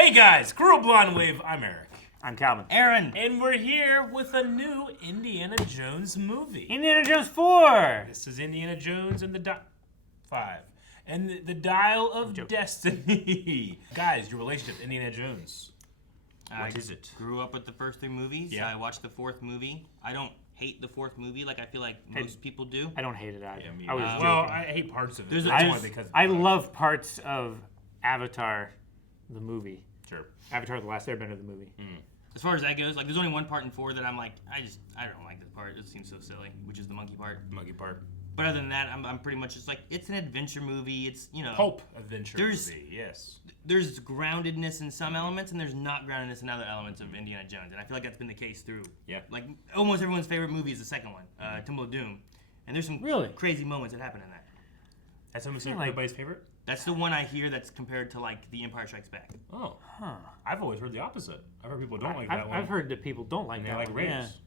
Hey guys, Cruel Blonde Wave, I'm Eric. I'm Calvin. Aaron. And we're here with a new Indiana Jones movie. Indiana Jones 4! This is Indiana Jones and the 5. And the Dial of Destiny. Guys, your relationship to Indiana Jones. What is it? Grew up with the first 3 movies. Yeah. I watched the 4th movie. I don't hate the 4th movie like I feel like most people do. I don't hate it either. Yeah, I hate parts of it. I love parts of Avatar, the movie. Sure. Avatar, the Last Airbender, the movie. As far as that goes, like there's only one part in 4 that I'm like, I don't like this part. It seems so silly, which is the monkey part. Monkey part. But other than that, I'm pretty much just like, it's an adventure movie. It's, Pulp adventure movie, yes. There's groundedness in some elements, and there's not groundedness in other elements of Indiana Jones. And I feel like that's been the case through. Yeah. Like, almost everyone's favorite movie is the second one, Temple of Doom. And there's some crazy moments that happen in that. That's everybody's favorite? That's the one I hear that's compared to, like, The Empire Strikes Back. Oh. Huh. I've always heard the opposite. I've heard people don't like that one. I've heard that people don't like that one. They like Raiders.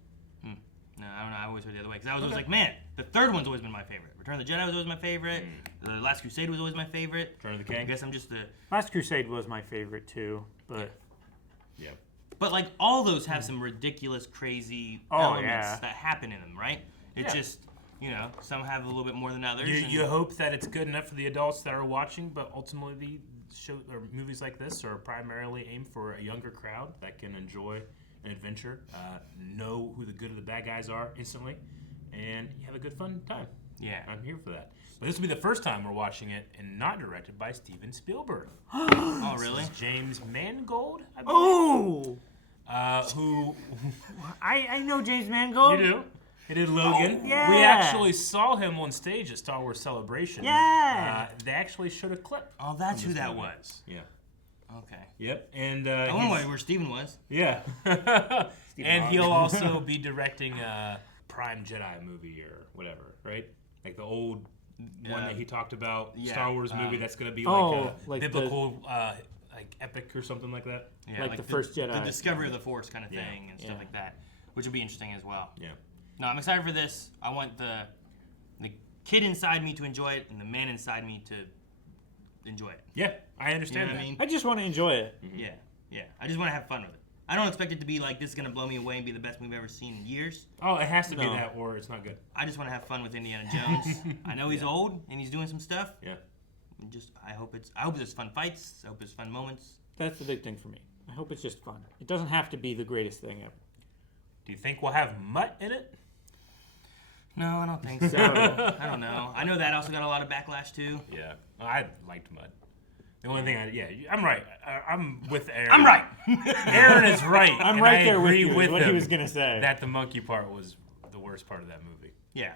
Yeah. No, I don't know. I always heard the other way. Because I was always like, man, the 3rd one's always been my favorite. Return of the Jedi was always my favorite. The Last Crusade was always my favorite. Return of the King. I guess I'm just the... Last Crusade was my favorite, too. But... Yeah. But, like, all those have some ridiculous, crazy elements that happen in them, right? It's just... some have a little bit more than others. You hope that it's good enough for the adults that are watching, but ultimately, movies like this are primarily aimed for a younger crowd that can enjoy an adventure, know who the good or the bad guys are instantly, and have a good fun time. Yeah, I'm here for that. But this will be the first time we're watching it and not directed by Steven Spielberg. Oh, really? This is James Mangold, I Oh! believe. Who? I know James Mangold. You do? He did Logan. Oh, yeah. We actually saw him on stage at Star Wars Celebration. Yeah. They actually showed a clip. Oh, that's who that was. Yeah. Okay. Yep. And I wonder where Steven was. Yeah. And he'll also be directing a Prime Jedi movie or whatever, right? Like the old one that he talked about, Star Wars movie that's going to be like a biblical, like epic or something like that. Yeah, like the first Jedi. The discovery of the Force kind of thing and stuff like that, which will be interesting as well. Yeah. No, I'm excited for this. I want the kid inside me to enjoy it and the man inside me to enjoy it. Yeah, I understand what that. I mean? I just want to enjoy it. Mm-hmm. Yeah. I just want to have fun with it. I don't expect it to be like, this is going to blow me away and be the best movie I've ever seen in years. Oh, it has to be that or it's not good. I just want to have fun with Indiana Jones. I know he's old and he's doing some stuff. Yeah. I hope there's fun fights. I hope there's fun moments. That's the big thing for me. I hope it's just fun. It doesn't have to be the greatest thing ever. Do you think we'll have Mutt in it? No, I don't think so. I don't know. I know that also got a lot of backlash too. Yeah, I liked Mutt. The only thing I'm right. I'm with Aaron. I'm right. Aaron is right. I'm right there with you. With what him he was gonna say. That the monkey part was the worst part of that movie. Yeah,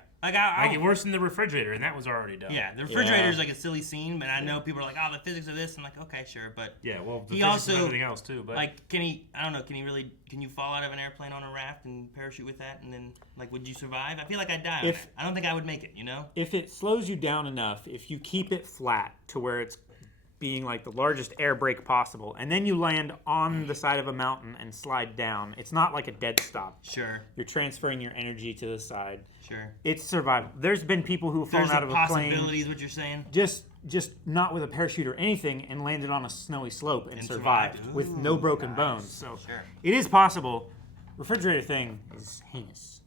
worse than the refrigerator, and that was already done. Yeah, the refrigerator is like a silly scene, but I know people are like, "Oh, the physics of this." I'm like, "Okay, sure," but yeah, well, the he physics also of everything else too. But like, can he? I don't know. Can you fall out of an airplane on a raft and parachute with that, and then like, would you survive? I feel like I'd die. On that. I don't think I would make it. If it slows you down enough, if you keep it flat to where it's being like the largest air brake possible, and then you land on the side of a mountain and slide down, it's not like a dead stop. Sure. You're transferring your energy to the side. Sure. It's survival. There's been people who have fallen out of a plane. There's possibilities, what you're saying? Just not with a parachute or anything, and landed on a snowy slope and survived with no broken bones. So it is possible. Refrigerator thing is heinous.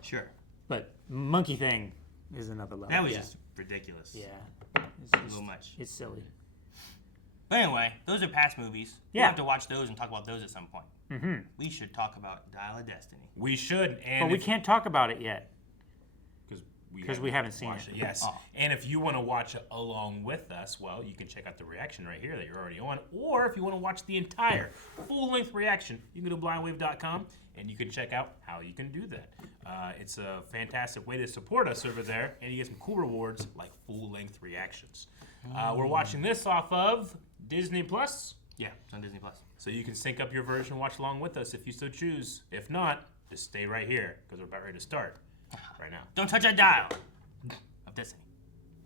Sure. But monkey thing is another level. That was just ridiculous. Yeah. It's a little much. It's silly. But anyway, those are past movies. We'll have to watch those and talk about those at some point. Mm-hmm. We should talk about Dial of Destiny. We should. But we can't talk about it yet. Because we haven't seen it. Yes. Oh. And if you want to watch it along with us, well, you can check out the reaction right here that you're already on. Or if you want to watch the entire full-length reaction, you can go to blindwave.com and you can check out how you can do that. It's a fantastic way to support us over there, and you get some cool rewards like full-length reactions. We're watching this off of Disney Plus. Yeah, it's on Disney Plus. So you can sync up your version and watch along with us if you so choose. If not, just stay right here because we're about ready to start right now. Don't touch that dial of Destiny.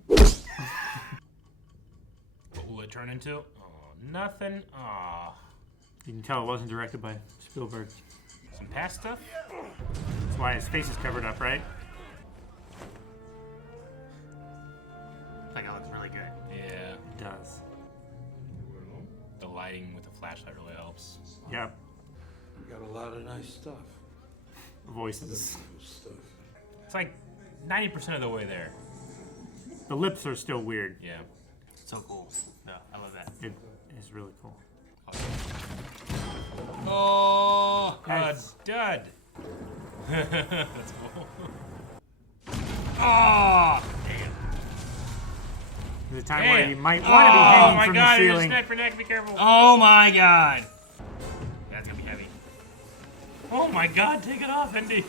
What will it turn into? Oh, nothing. Oh. You can tell it wasn't directed by Spielberg. Some past stuff? That's why his face is covered up, right? Like, that looks really good. Yeah. It does. The lighting with the flashlight really helps. Yep. You got a lot of nice stuff. Voices. Good stuff. It's like 90% of the way there. The lips are still weird. Yeah. So cool. No, I love that. It is really cool. Oh, a Nice. dud. That's cool. Oh, damn. There's a time Damn. where you might want to be hanging my from God, the you're just ceiling. neck for neck. Be careful. Oh my god. That's gonna be heavy. Oh my God, take it off, Indy.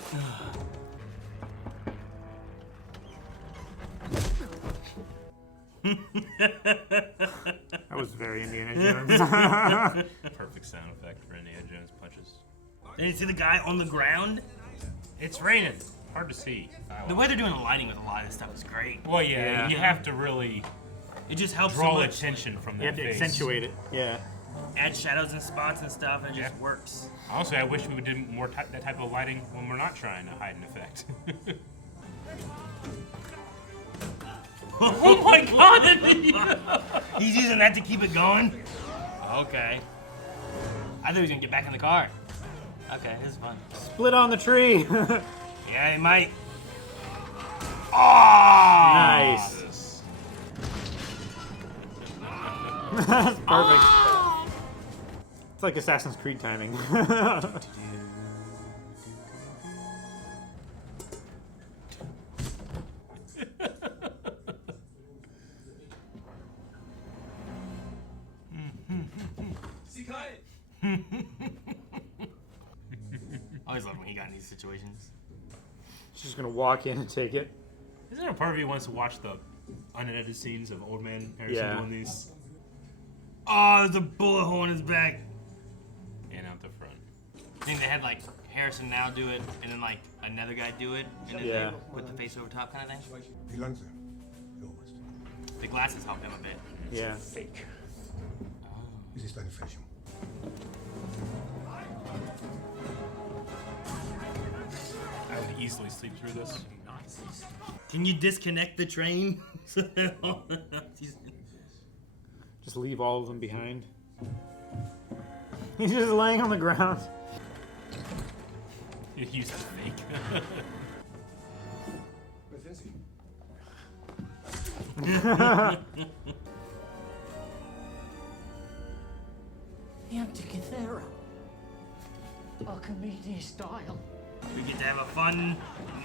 That was very Indiana Jones. Perfect sound effect for Indiana Jones punches. Did you see the guy on the ground? It's raining. Hard to see. The way they're doing the lighting with a lot of this stuff is great. Well, yeah, Yeah. you have to really It just helps so draw much. attention from You that have to face. accentuate it. Yeah. Add shadows and spots and stuff, and it just Yeah. works. Honestly, I wish we would do more that type of lighting when we're not trying to hide an effect. Oh my God, Indy! He's using that to keep it going? Okay. I thought he was gonna get back in the car. Okay, this is fun. Split on the tree. Yeah, he might. Oh! Nice. That's perfect. It's like Assassin's Creed timing. I always loved when he got in these situations. Just gonna walk in and take it. Isn't there a part of you who wants to watch the unedited scenes of Old Man Harrison Yeah. doing these? Oh, there's a bullet hole in his back. And out the front. I think they had like Harrison now do it, and then like another guy do it, and then Yeah. they put the face over top kind of thing. Wie langsam? Almost. The glasses helped him a bit. Yeah. Fake. Es ist eine Fälschung. I would easily sleep through this. Can you disconnect the train? Just leave all of them behind. He's just laying on the ground. It used to fake. Was sind Sie? Antikythera. Archimedes style. We get to have a fun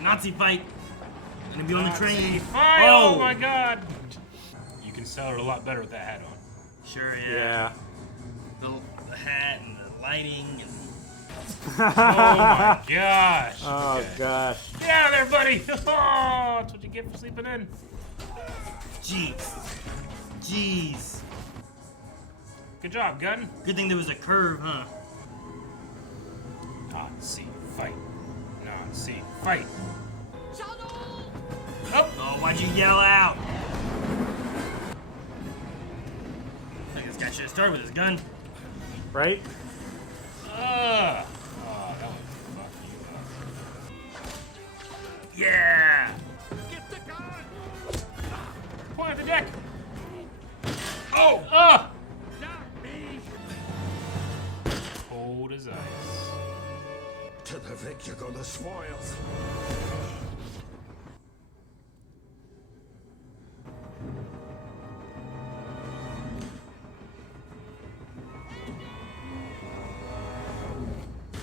Nazi fight. Gonna be on the train. Hi, Whoa. oh my God! You can sell her a lot better with that hat on. Sure, yeah. Yeah. The hat and the lighting and Oh my gosh! Oh Okay. gosh. Get out of there, buddy! Oh, that's what you get for sleeping in. jeez. Jeez. Good job, gun. Good thing there was a curve, huh? Nazi fight. Nazi fight. Oh, why'd you yell out? I think this guy should have started with his gun. Right? Oh, that would fuck you up. Yeah. Point at the deck. Oh! Cold as ice. To the victor go the spoils.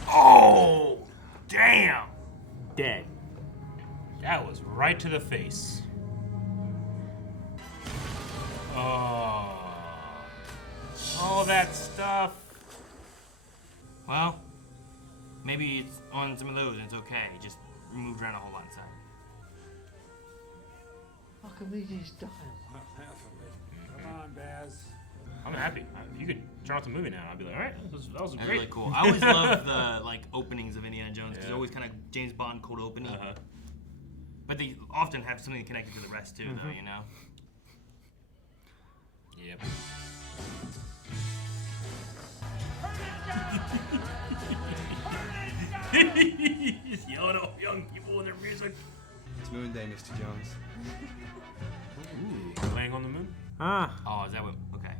Oh! Damn! Dead. That was right to the face. Oh. All that stuff. Well, maybe it's on some of those and it's okay. It just moved around a whole lot inside. Archimedes style. Half of it. Come on, Baz. I'm happy. If you could turn off the movie now, I'd be like, all right, that was That's great. really cool. I always love the like openings of Indiana Jones because Yeah. they're always kind of James Bond cold opening. Uh-huh. But they often have something connected to the rest too, though. You know. Yep. Just yelling at young people in their music. It's Moon Day, Mr. Jones. Laying on the moon? Ah. Oh, is that what? Okay.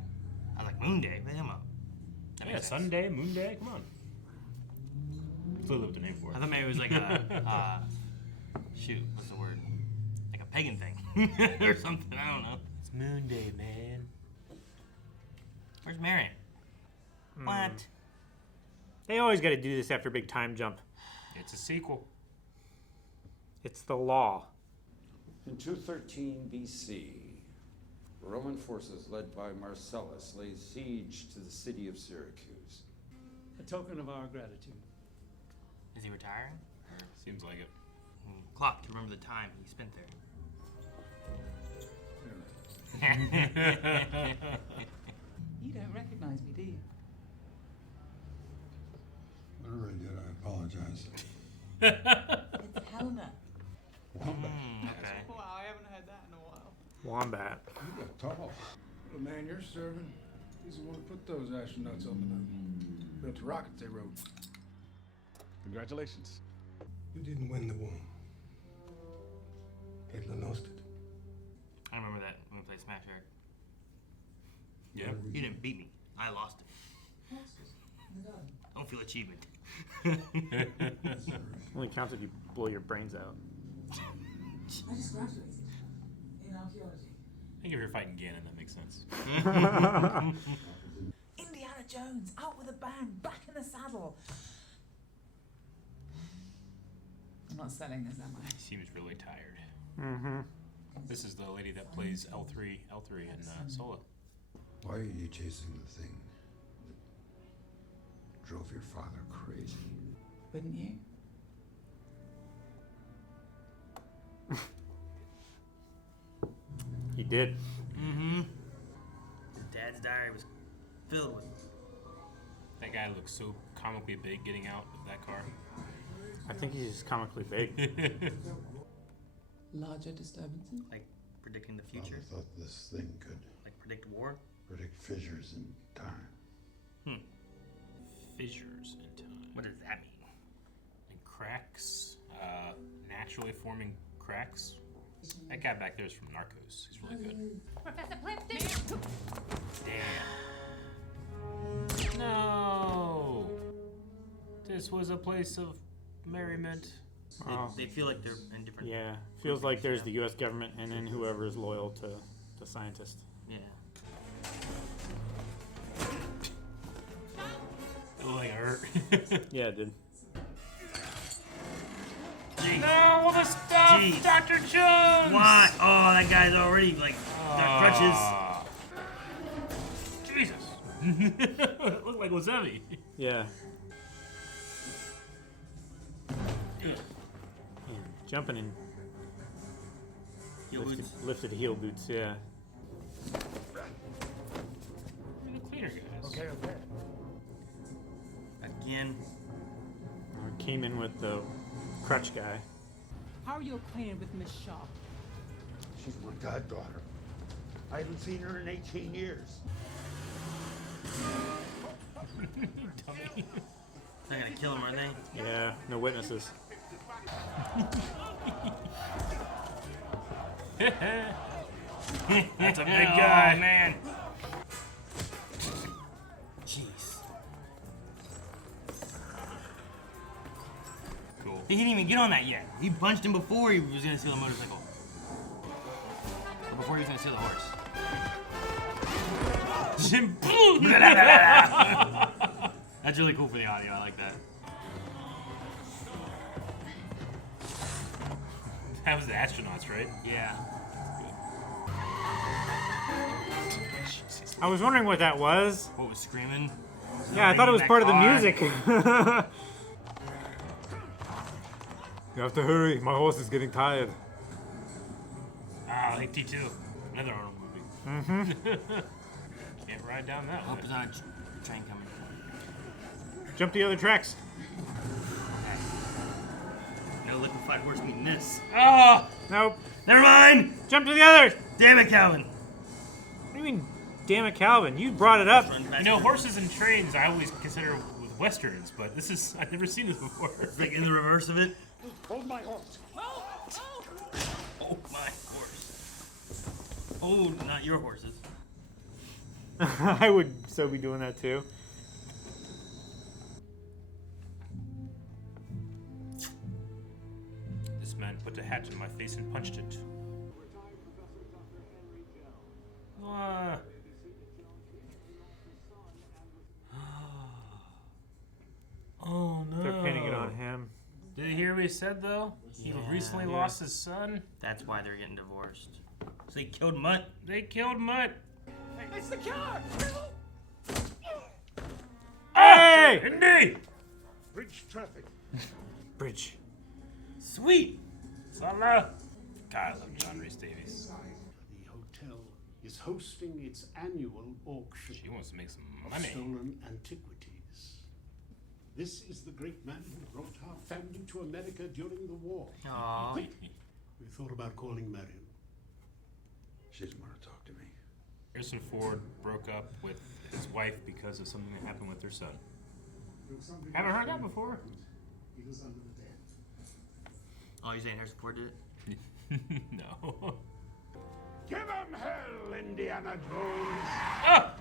I was like Moon Day. But come on. Yeah, Yeah, Sunday, Moon Day. Come on. Clearly what the name for I it. thought maybe it was like a shoot, what's the word? Like a pagan thing or something. I don't know. It's Moon Day, man. Where's Marion? What? They always got to do this after a big time jump. It's a sequel. It's the law. In 213 BC, Roman forces led by Marcellus laid siege to the city of Syracuse. A token of our gratitude. Is he retiring? Seems like it. Clock to remember the time he spent there. You don't recognize me, do you? Whatever I did, I apologize. It's Helena. Okay. Wow, I haven't heard that in a while. Wombat. You got tall. The man you're serving, he's the one who put those astronauts on the moon. Built the rockets they rode. Congratulations. You didn't win the war. Hitler lost it. I remember that when we played Smash Eric. Yeah. You didn't beat me. I lost it. I don't feel achievement. Only counts if you blow your brains out. I just graduated in archaeology. I think if you're fighting Ganon, that makes sense. Indiana Jones, out with a bang, back in the saddle. I'm not selling this, am I? He seems really tired. Mm-hmm. This is the lady that plays L3 in Sallah. Why are you chasing the thing that drove your father crazy? Wouldn't you? He did. Mm-hmm. His dad's diary was filled with That guy looks so comically big getting out of that car. I think he's just comically big. Larger disturbances? like predicting the future, Father thought this thing could like predict war. predict fissures in time. Fissures in time. What does that mean? And cracks, naturally forming cracks. That guy back there is from Narcos. He's really good. Professor Plimpton! Damn. No. This was a place of merriment. Oh. They feel like they're in different. Yeah. Feels like there's the U.S. government and then whoever is loyal to the scientist. Yeah. It looked like it hurt. Yeah, it did. Jeez. No, the stuff! Jeez. Dr. Jones! What? Oh, that guy's already like got crutches. Jesus. It looked like wasabi. Yeah. Man, jumping in Heel boots. lifted heel boots, yeah. You're the cleaner guys. Okay. Again. Came in with the crutch guy. How are you acquainted with Miss Sharp? She's my goddaughter. I haven't seen her in 18 years. Dummy. They're gonna kill him, are they? Yeah, no witnesses. That's a big guy. Oh, man. Jeez. Cool. He didn't even get on that yet. He punched him before he was gonna steal the motorcycle. Or before he was gonna steal the horse. That's really cool for the audio. I like that. That was the astronauts, right? Yeah. I was wondering what that was. What was screaming? Yeah, I thought it was part of the music. You have to hurry. My horse is getting tired. Ah, like T2. Another Arnold movie. Can't ride down that Hope one. there's not a train coming. Jump the other tracks. No liquefied horse meeting this. Oh! Nope. Never mind! Jump to the others. Damn it, Calvin! What do you mean, damn it, Calvin? You brought it up. You know, horses and trains I always consider with westerns, but this is, I've never seen this before. It's like in the reverse of it. Hold my horse. Oh, my horse. Oh, not your horses. I would so be doing that too. put a hat in my face and punched it. Oh no. They're pinning it on him. Did you hear what he said though? He recently lost his son. That's why they're getting divorced. So they killed Mutt. They killed Mutt. It's the car! Hey! Indy! Bridge traffic. Bridge. Sweet. Sallah. God, I love John rhys-davies. The hotel is hosting its annual auction She wants to make some of money. stolen antiquities. This is the great man who brought our family to America during the war. Aww. We thought about calling Marion. She doesn't want to talk to me. Harrison Ford broke up with his wife because of something that happened with their son. Haven't heard that before. He was under the bed. Oh, you're saying Harrison Ford did it? No. Give him hell, Indiana Jones! Ah!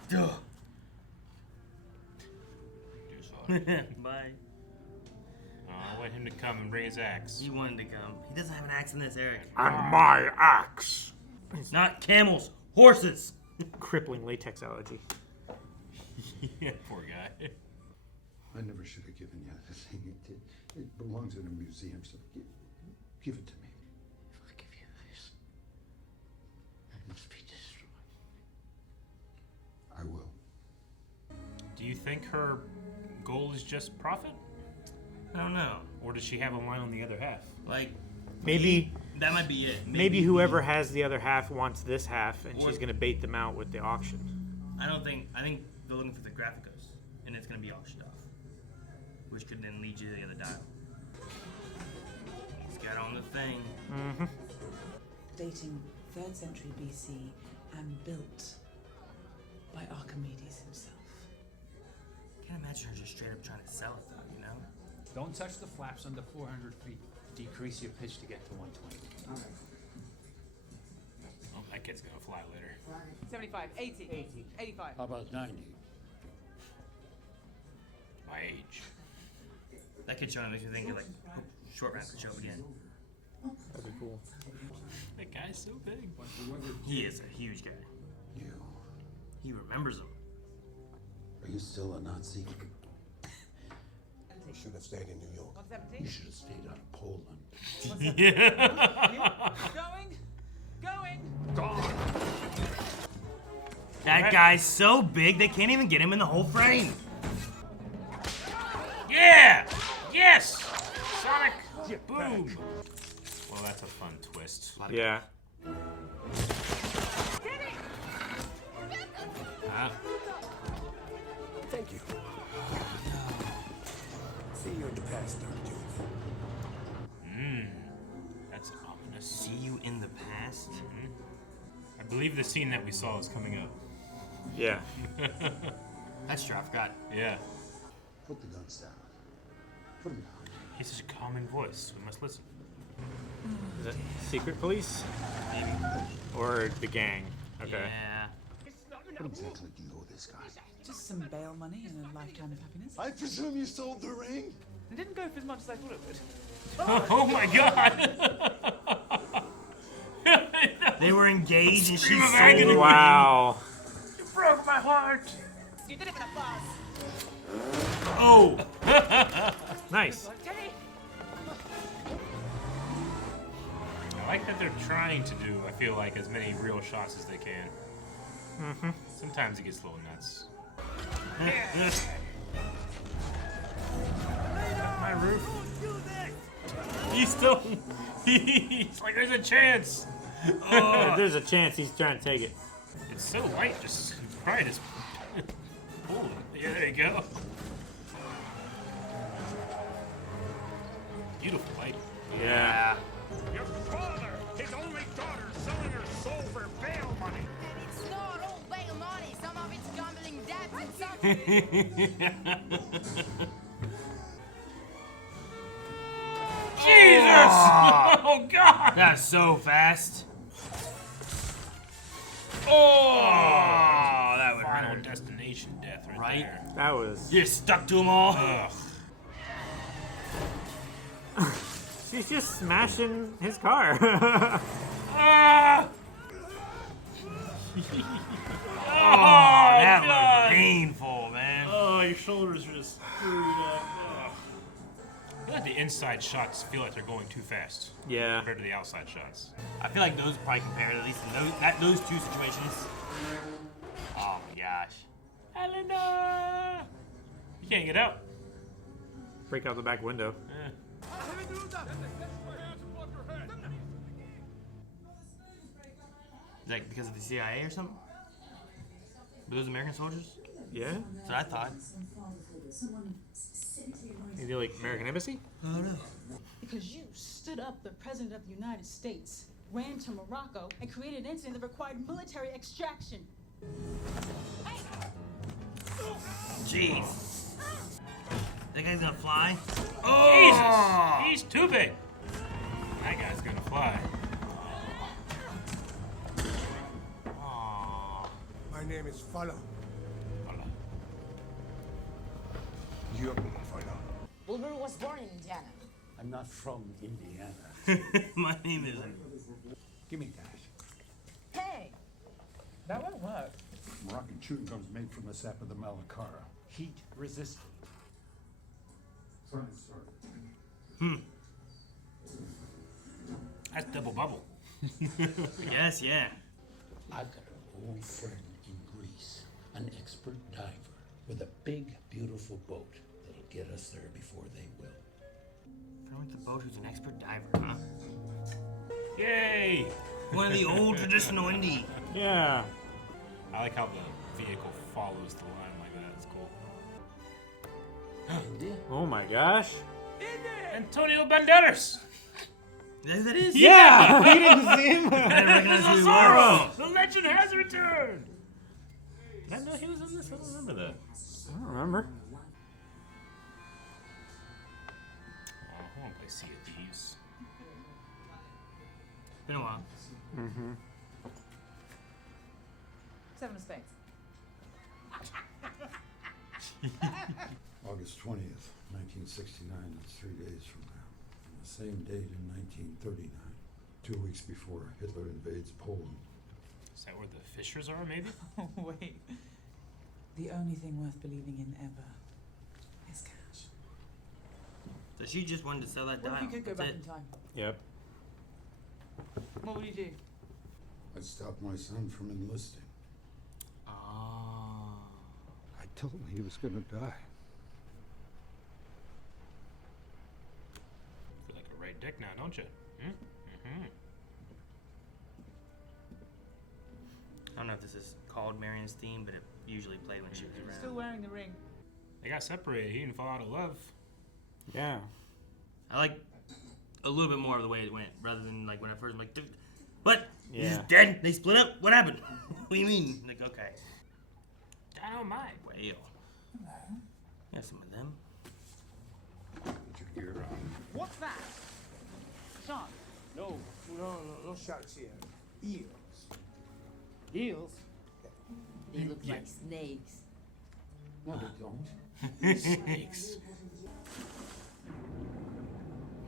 Bye. Oh, I want him to come and bring his axe. He wanted to come. He doesn't have an axe in this, Eric. And my axe. Not camels, horses. Crippling latex allergy. Yeah, poor guy. I never should have given you the thing. It belongs in a museum, so give it to me. If I give you this, it must be destroyed. I will. Do you think her goal is just profit? I don't know. Or does she have a line on the other half? Like, Maybe that might be it. maybe whoever has the other half wants this half, and Or- she's gonna bait them out with the auction. I think they're looking for the Graphicos, and it's gonna be auctioned off, which could then lead you to the other dial. It's got on the thing. Mm-hmm. Dating 3rd century BC and built by Archimedes himself. Can't imagine her just straight up trying to sell it though, you know? Don't touch the flaps under 400 feet. Decrease your pitch to get to 120. Oh, that kid's gonna fly later. 75, 80, 85. How about 90? My age. That kid showing makes me think of like short round could show up again. That'd be cool. That guy's so big. He is a huge guy. You. He remembers him. Are you still a Nazi? You should have stayed in New York. 117. You should have stayed out of Poland. Going! That guy's so big they can't even get him in the whole frame. Yeah! Yes! Sonic boom! Well, that's a fun twist. Yeah. Huh? Thank you. See you in the past, Dr. Jones. That's ominous. See you in the past? I believe the scene that we saw is coming up. Yeah. That's true, I forgot. Yeah. Put the guns down. Put them down. He's such a calming voice. We must listen. Is it secret police? Maybe. Or the gang? Okay. Yeah. What exactly do you owe this guy? Just some bail money and a lifetime of happiness. I presume you sold the ring? It didn't go for as much as I thought it would. Oh my god! They were engaged and she Scream of sold agony. the ring. Wow. You broke my heart! You did it for the buzz. Oh! Nice. Teddy! I like that they're trying to do, I feel like, as many real shots as they can. Mm-hmm. Sometimes it gets a little nuts. My roof. He's still. He's like, there's a chance. If there's a chance he's trying to take it. It's so light, just right as. Pull it. Yeah, there you go. Beautiful light. Yeah. Your father, his only daughter, selling her soul for bail money. It's not all bail money. Some of it's gambling debts and some Jesus! Oh God! That's so fast. Oh, that would Final hurt. Destination death right, Right? there. That was. You're stuck to them all. Ugh. She's just smashing his car. Ah! That God. was painful, man. Oh, your shoulders are just screwed up. I feel like the inside shots feel like they're going too fast Yeah. compared to the outside shots. I feel like those probably compared, at least in those two situations. Oh my gosh. Helena! You can't get out. Break out the back window. Eh. Is that because of the CIA or something? Those American soldiers? Yeah. That's what I thought. Maybe like American Embassy? I don't know. Because you stood up the President of the United States, ran to Morocco, and created an incident that required military extraction. Jeez. That guy's gonna fly? Jesus! He's too big. That guy's gonna fly. My name is Fala. Hold on. You're Fala. Wilbur was born in Indiana. I'm not from Indiana. My name isn't. Give me that. Hey, that won't work. Moroccan chewing gum's made from the sap of the Malacara. Heat resistant. Sorry, sorry. That's double bubble. Yes, yeah. I've got an old friend in Greece, an expert diver with a big, beautiful boat that'll get us there before they will. Friend with the boat who's an expert diver, huh? Yay! One of the old traditional Indy. Yeah. I like how the vehicle follows the line like that. It's cool. Oh my gosh. Antonio Banderas! Yes, it is. Yeah! You didn't see him? I didn't recognize who he Zorro! was. The legend has returned! Did I know he was in this? I don't remember that. I don't remember. Oh, I want to play Sea of Thieves. Been a while. Mm-hmm. 7 of spades. August 20th, 1969. That's 3 days from now. On the same date in 1939, 2 weeks before Hitler invades Poland. Is that where the Fishers are, maybe? Oh, wait. The only thing worth believing in ever is cash. So she just wanted to sell that What dial. if you could go That's back it. in time? Yep. What would you do? I'd stop my son from enlisting. Oh. I told him he was gonna die. Feel like a right dick now, don't you? Mm-hmm. I don't know if this is called Marion's theme, but it usually played when she was around. Still wearing the ring. They got separated. He didn't fall out of love. Yeah. I like a little bit more of the way it went, rather than like when I first like, what? He's Yeah. dead? They split up? What happened? What do you mean? Like, okay. Dynamite. Well, got some of them. Get your gear on. What's that? Sean. No sharks here. Eels. Eels? They look like snakes. No, they don't. Snakes.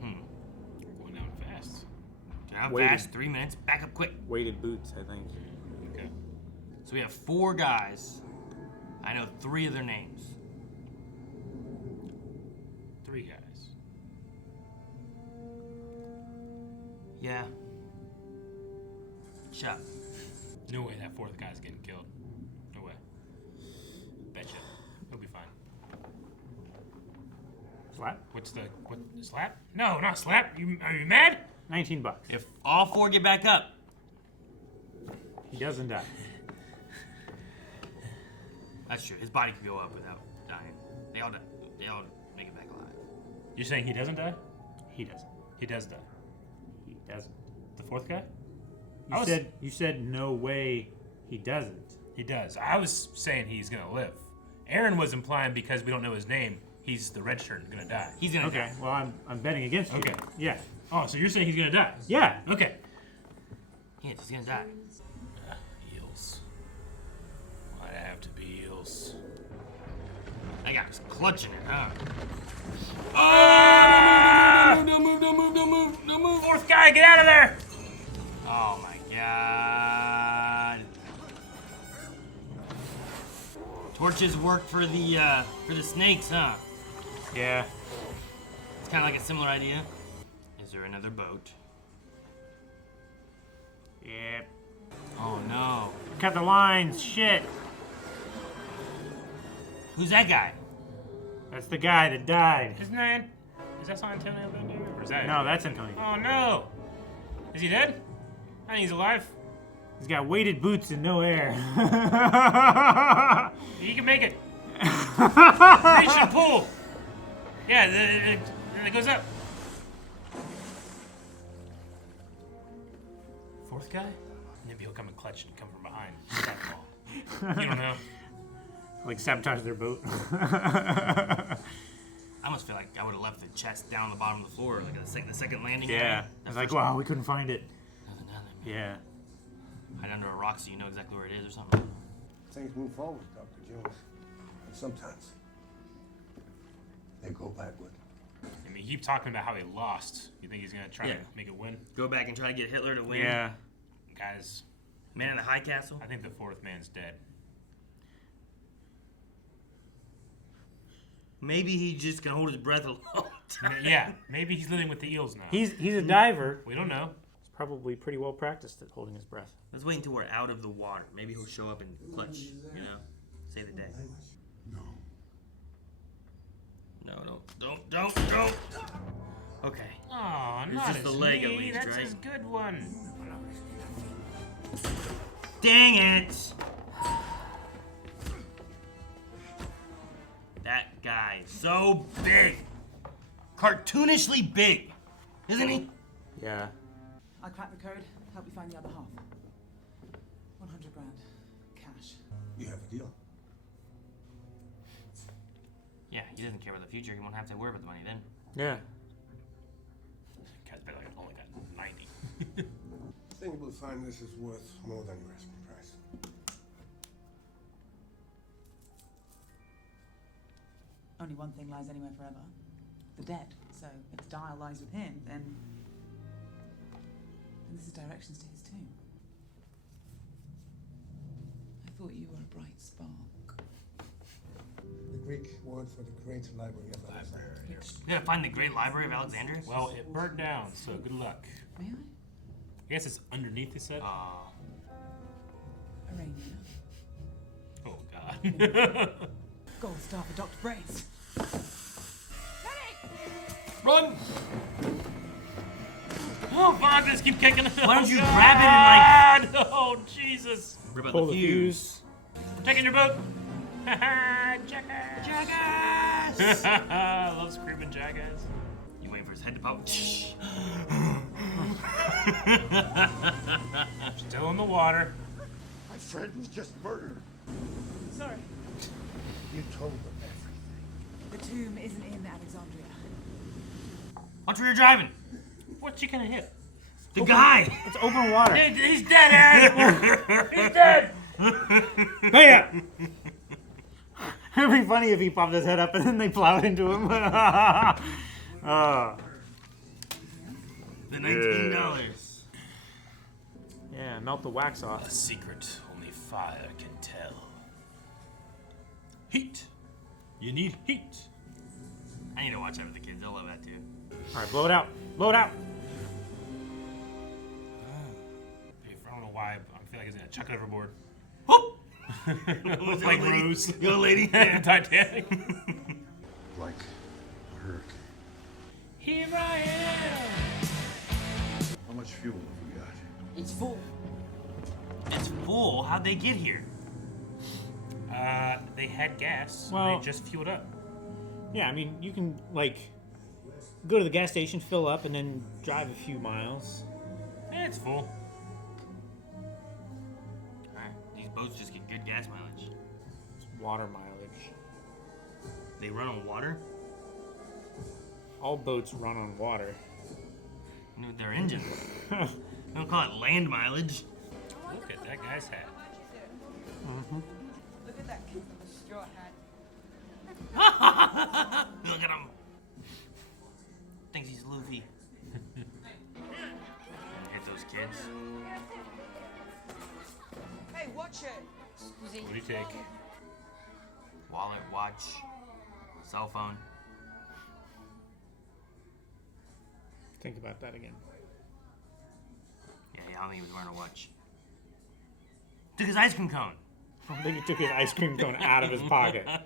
Going down fast. Down Waited. fast, 3 minutes, back up quick. Weighted boots, I think. Okay. So we have 4 guys. I know 3 of their names. 3 guys. Yeah. Shot. No way that 4th guy's getting killed. No way. Betcha. He'll be fine. Slap? What, slap? No, not slap. Are you mad? $19. If all 4 get back up, He doesn't die. that's true. His body could go up without dying. They all die. They all make it back alive. You're saying he doesn't die? He doesn't. He does die. He doesn't. The 4th guy? You said no way he doesn't. He does. I was saying he's gonna live. Aaron was implying because we don't know his name, he's the red shirt and gonna die. He's gonna Okay, die. well I'm betting against you. Okay. Yeah. Oh, so you're saying he's gonna die? Yeah. Okay. Yeah, he's gonna die. Eels. Why'd it have to be eels? That guy was clutching it, huh? Ah! Don't move, don't move, don't move, don't move. guy, get out of there! Oh my god. Torches work for the snakes, huh? Yeah. It's kind of like a similar idea. Is there another boat? Yep. Oh no. Cut the lines. Shit. Who's that guy? That's the guy that died. Isn't that? Is that Antonio Banderas? Or is that? No, that's Antonio. Oh no! Is he dead? I think he's alive. He's got weighted boots and no air. He can make it. Reach and pull. Yeah, and it goes up. Fourth guy? Maybe he'll come and clutch and come from behind. Stop the ball. You don't know. Like sabotage their boat. I almost feel like I would have left the chest down the bottom of the floor, like the second landing. Yeah. I was like, wow, we couldn't find it. Nothing down there, Yeah. hide under a rock so you know exactly where it is or something. Things move forward, Dr. Jones. And sometimes they go backward. I mean, he keep talking about how he lost. You think he's gonna try to make it win? Go back and try to get Hitler to win. Yeah. Guys. Man in the High Castle? I think the fourth man's dead. Maybe he just can hold his breath a long time. Yeah, maybe he's living with the eels now. He's a diver. We don't know. He's probably pretty well practiced at holding his breath. Let's wait until we're out of the water. Maybe he'll show up and clutch, you know, save the day. No, don't. Okay. Oh, It's not just his the leg at knee. least, That's right? his good one. Dang it! That guy, so big. Cartoonishly big, isn't he? Yeah. I cracked the code, help you find the other half. 100 grand. Cash. You have a deal. Yeah, he doesn't care about the future. He won't have to worry about the money then. Yeah. Guy's better like only got 90. I think we'll find this is worth more than your asking price. Only one thing lies anywhere forever. The dead. So if the dial lies with him, then this is directions to his tomb. I thought you were a bright spark. The Greek word for the great library of Alexandria. You gotta find the Great Library of Alexandria? Well, it burnt down, so good luck. May I? I guess it's underneath, he said. Arabia. Oh, God. Gold star for Dr. Brace. Run! Oh, fuck, just keep kicking it. Why don't you God. grab it and, Oh, Jesus. Rip out Pull the the fuse. fuse. Taking your boat. Jackass. Jackass! I love screaming jackass. You waiting for his head to pop? Still in the water. My friend was just murdered. Sorry. You told them everything. The tomb isn't in Alexandria. Watch where you're driving. What you gonna hit? The guy! It's open water. He's dead, Aaron! He's dead! Bam! It'd be funny if he popped his head up and then they plowed into him. The $19. Yeah, melt the wax A off. secret only fire can tell. Heat. You need heat. I need to watch that with the kids. They'll love that too. All right, blow it out. Blow it out. I don't know why, I feel like he's gonna chuck it overboard. Whoop! Like Rose. The old lady. Titanic. Like a hurricane. Here I am. How much fuel have we got? It's full. It's full. How'd they get here? They had gas. Well- They just fueled up. Yeah, I mean, you can, like, go to the gas station, fill up, and then drive a few miles. It's full. Alright, these boats just get good gas mileage. It's water mileage. They run on water? All boats run on water. And with their engines. They don't call it land mileage. Look at that guy's hat. Look at that kid with a straw hat. Look at him. Thinks he's Luffy. Excusez. What do you take? Wallet, watch, cell phone. Think about that again. Yeah, I don't think he was wearing a watch. Took his ice cream cone. I think he took his ice cream cone out of his pocket. Damn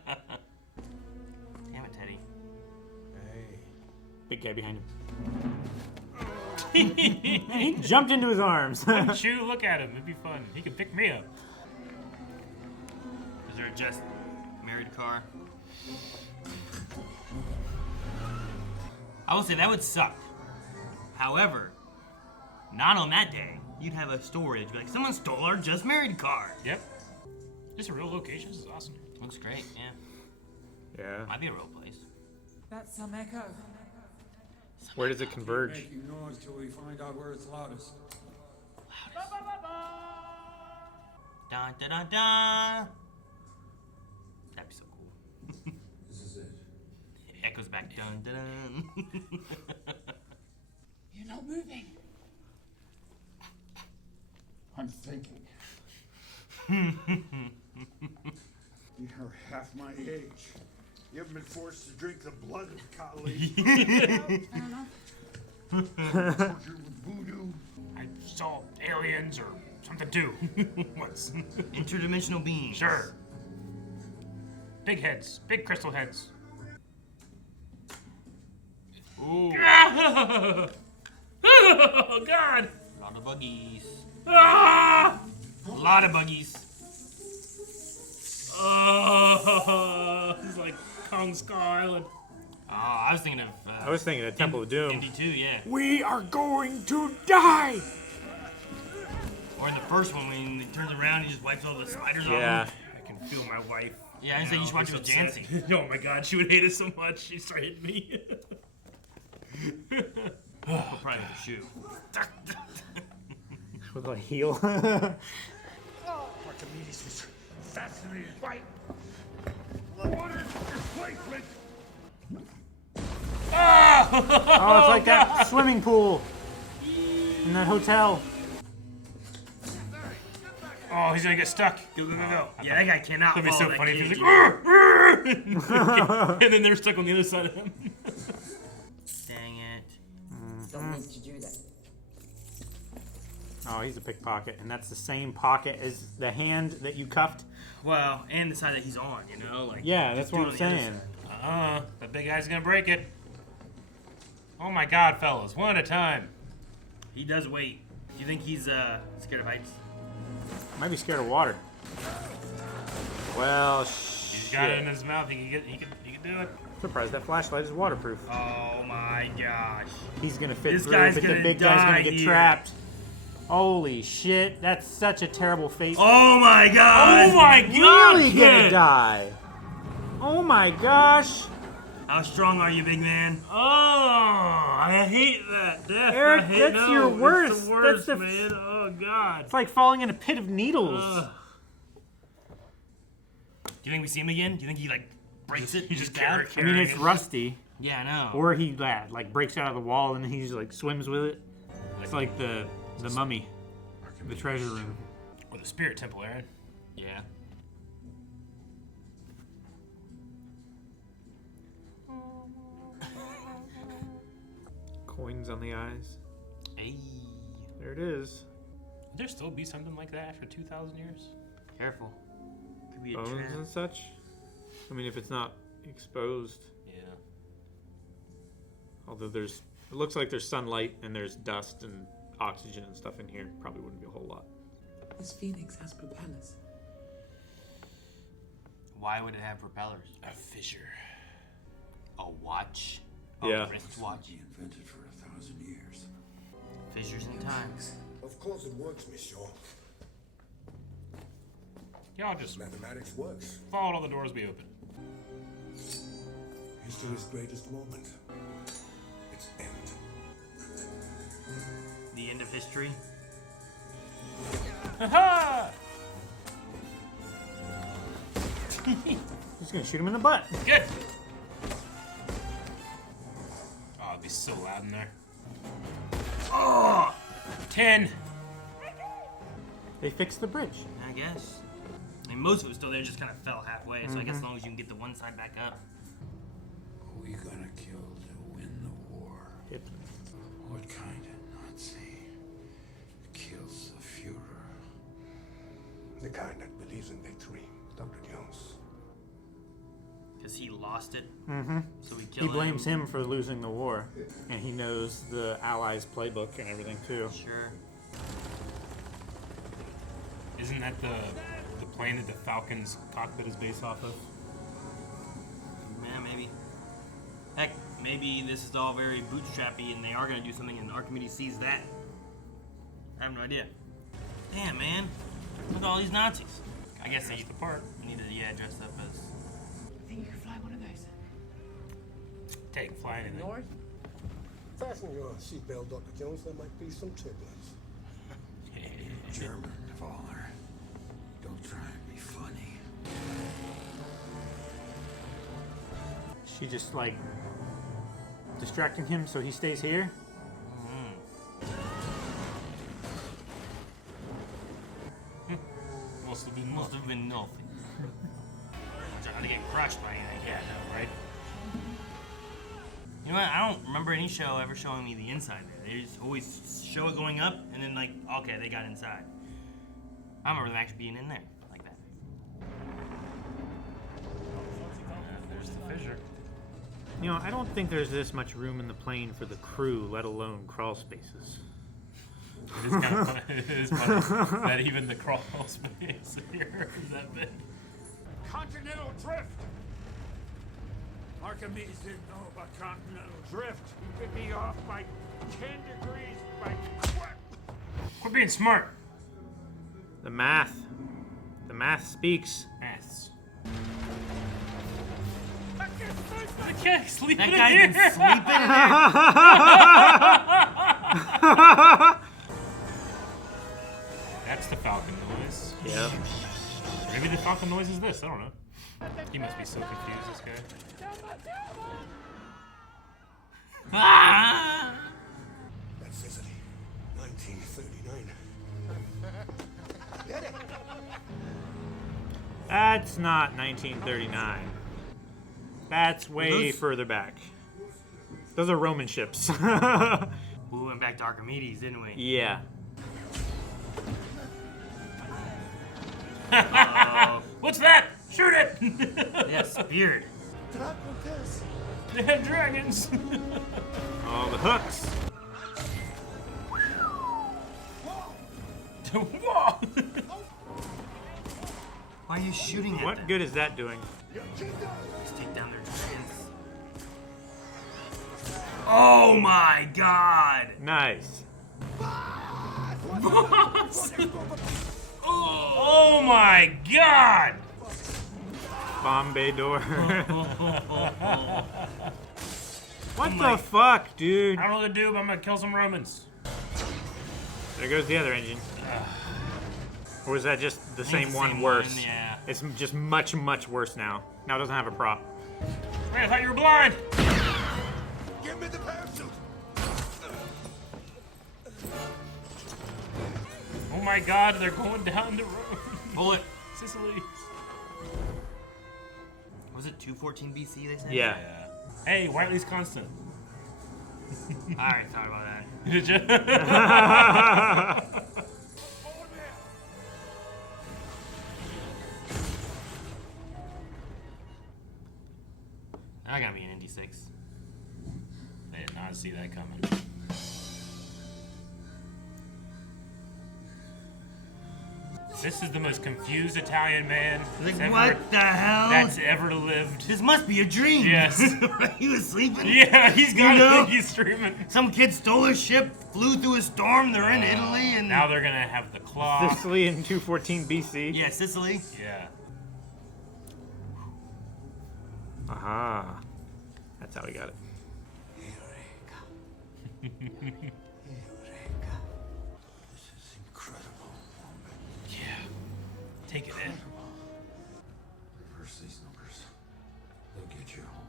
it, Teddy. Big guy behind him. He jumped into his arms. Why don't you look at him? It'd be fun. He could pick me up. Is there just married car? I will say that would suck. However, not on that day. You'd have a story that'd be like, someone stole our just married car. Yep. This is a real location. This is awesome. Looks great, yeah. Yeah. Might be a real place. That's some echo. Where does it converge? Making noise till we find out where it's loudest. Dun dun dun dun. That'd be so cool. This is it. It echoes back. Dun dun dun. You're not moving. I'm thinking. You're half my age. You haven't been forced to drink the blood of Kali. Torture with voodoo. I saw aliens or something too. Once. Interdimensional beings. Sure. Big heads. Big crystal heads. Ooh. Oh, God. A lot of buggies. Ah! A lot of buggies. Oh, it's like Kong Skull Island. Oh, I was thinking of. I was thinking of Temple of Doom. Indy 2, yeah. We are going to die! Or in the first one when he turns around, he just wipes all the spiders off. Yeah. him. I can feel my wife. Yeah, I said you should watch it with upset. Jancy. Oh my God, she would hate it so much. She'd start hitting me. We'll probably make a shoe. With a heel. Archimedes was fascinated by water displacement. Oh, it's like that swimming pool in that hotel. Oh, he's gonna get stuck. Go, go, go, go. Yeah, that guy cannot That'd be follow so that funny if kid, he was dude. like, and then they're stuck on the other side of him. Dang it. Don't need to do that. Oh, he's a pickpocket, and that's the same pocket as the hand that you cuffed. Well, and the side that he's on, you know? Like, Yeah, that's just what do I'm it on the other saying. side. The big guy's gonna break it. Oh my God, fellas, one at a time. He does wait. Do you think he's scared of heights? Might be scared of water. Well, He's got it in his mouth. He can do it. Surprised that flashlight is waterproof. Oh my gosh. He's gonna fit This through, guy's but the gonna big guy's die gonna get here. trapped. Holy shit, that's such a terrible fate. Oh my god! Oh my God! Really gonna die. Oh my gosh. How strong are you, big man? Oh, I hate that death. Eric, I hate, that's no, your it's worst. the worst, That's the- man. Oh God. It's like falling in a pit of needles. Do you think we see him again? Do you think he like breaks it? He just bad? I mean, it's rusty. Yeah, I know. Or he like breaks out of the wall and he just like swims with it. It's like the mummy, the treasure room. Or the spirit temple, Aaron. Yeah. Coins on the eyes. Hey. There it is. Would there still be something like that after 2,000 years? Careful. Could be a Bones trap. and such. I mean, if it's not exposed. Yeah. Although it looks like there's sunlight and there's dust and oxygen and stuff in here. Probably wouldn't be a whole lot. This phoenix has propellers. Why would it have propellers? A fissure. A watch? Yeah. A wristwatch? Be invented for 1,000 years. Fissures in time. Of course it works, Miss Shaw. Y'all just Mathematics works. followed all the doors we opened. History's greatest moment. Its end. The end of history? Ha He's gonna shoot him in the butt. Good. Oh, it'd be so loud in there. Oh! 10. They fixed the bridge. I guess. And most of it still there, just kind of fell halfway. So I guess as long as you can get the one side back up. Who are you gonna kill to win the war? Yep. What kind of Nazi kills the Fuhrer? The kind that believes in victory, Dr. Jones. Because he lost it. Mm-hmm. So we kill He blames him for losing the war, and he knows the Allies' playbook and everything too. Sure. Isn't that the plane that the Falcon's cockpit is based off of? Yeah, maybe. Heck, maybe this is all very bootstrappy and they are going to do something and Archimedes sees that. I have no idea. Damn, man. Look at all these Nazis. I guess they the part. need to, dress up as... I think you could fly one of those. Take fly anything. North? Fasten your seatbelt, Dr. Jones. There might be some turbulence. German Waller. Don't try and be funny. She just like distracting him so he stays here. Must Must have been nothing. I'm trying to get crushed by anything. Yeah, no, right? You know what? I don't remember any show ever showing me the inside there. They just always show it going up and then like, okay, they got inside. I remember them actually being in there like that. There's the fissure. You know, I don't think there's this much room in the plane for the crew, let alone crawl spaces. It is kind of funny. It is funny that even the crawl space here is that big. Continental drift! Archimedes didn't know about continental drift. Could be off by 10 degrees by... Quit being smart. The math speaks. Maths. The guy sleeping That in guy here. been sleeping in there. That's the Falcon noise. Yep. Maybe the Falcon noise is this. I don't know. He must be so confused, this guy. That's Sicily, 1939. That's not 1939. That's way further back. Those are Roman ships. We went back to Archimedes, didn't we? Yeah. What's that? Shoot it! Yeah, speared. They had dragons. All the hooks. Whoa! Why are you shooting at What them? good is that doing? Just take down their dragons. Oh my god! Nice. Oh my god! Bombay door. What the fuck, dude? I don't know what to do, but I'm gonna kill some Romans. There goes the other engine. Or was that just the same one worse? Yeah. It's just much, much worse now. Now it doesn't have a prop. Man, I thought you were blind. Give me the parachute! Oh my god, they're going down the road. Bullet. Sicily. Was it 214 BC they said? Yeah. Hey, Whiteley's constant. Alright, sorry about that. Did you? I gotta be an Indy 6. I did not see that coming. This is the most confused Italian man Like, what the hell? that's ever lived. This must be a dream. Yes. He was sleeping. Yeah, he's got You know? he's streaming. Some kid stole his ship, flew through a storm, they're in Italy, and... Now they're gonna have the claw. Sicily in 214 BC. Yeah, Sicily. Yeah. Aha. That's how we got it. This is incredible. Yeah. Take it in. Reverse these numbers. They'll get you home.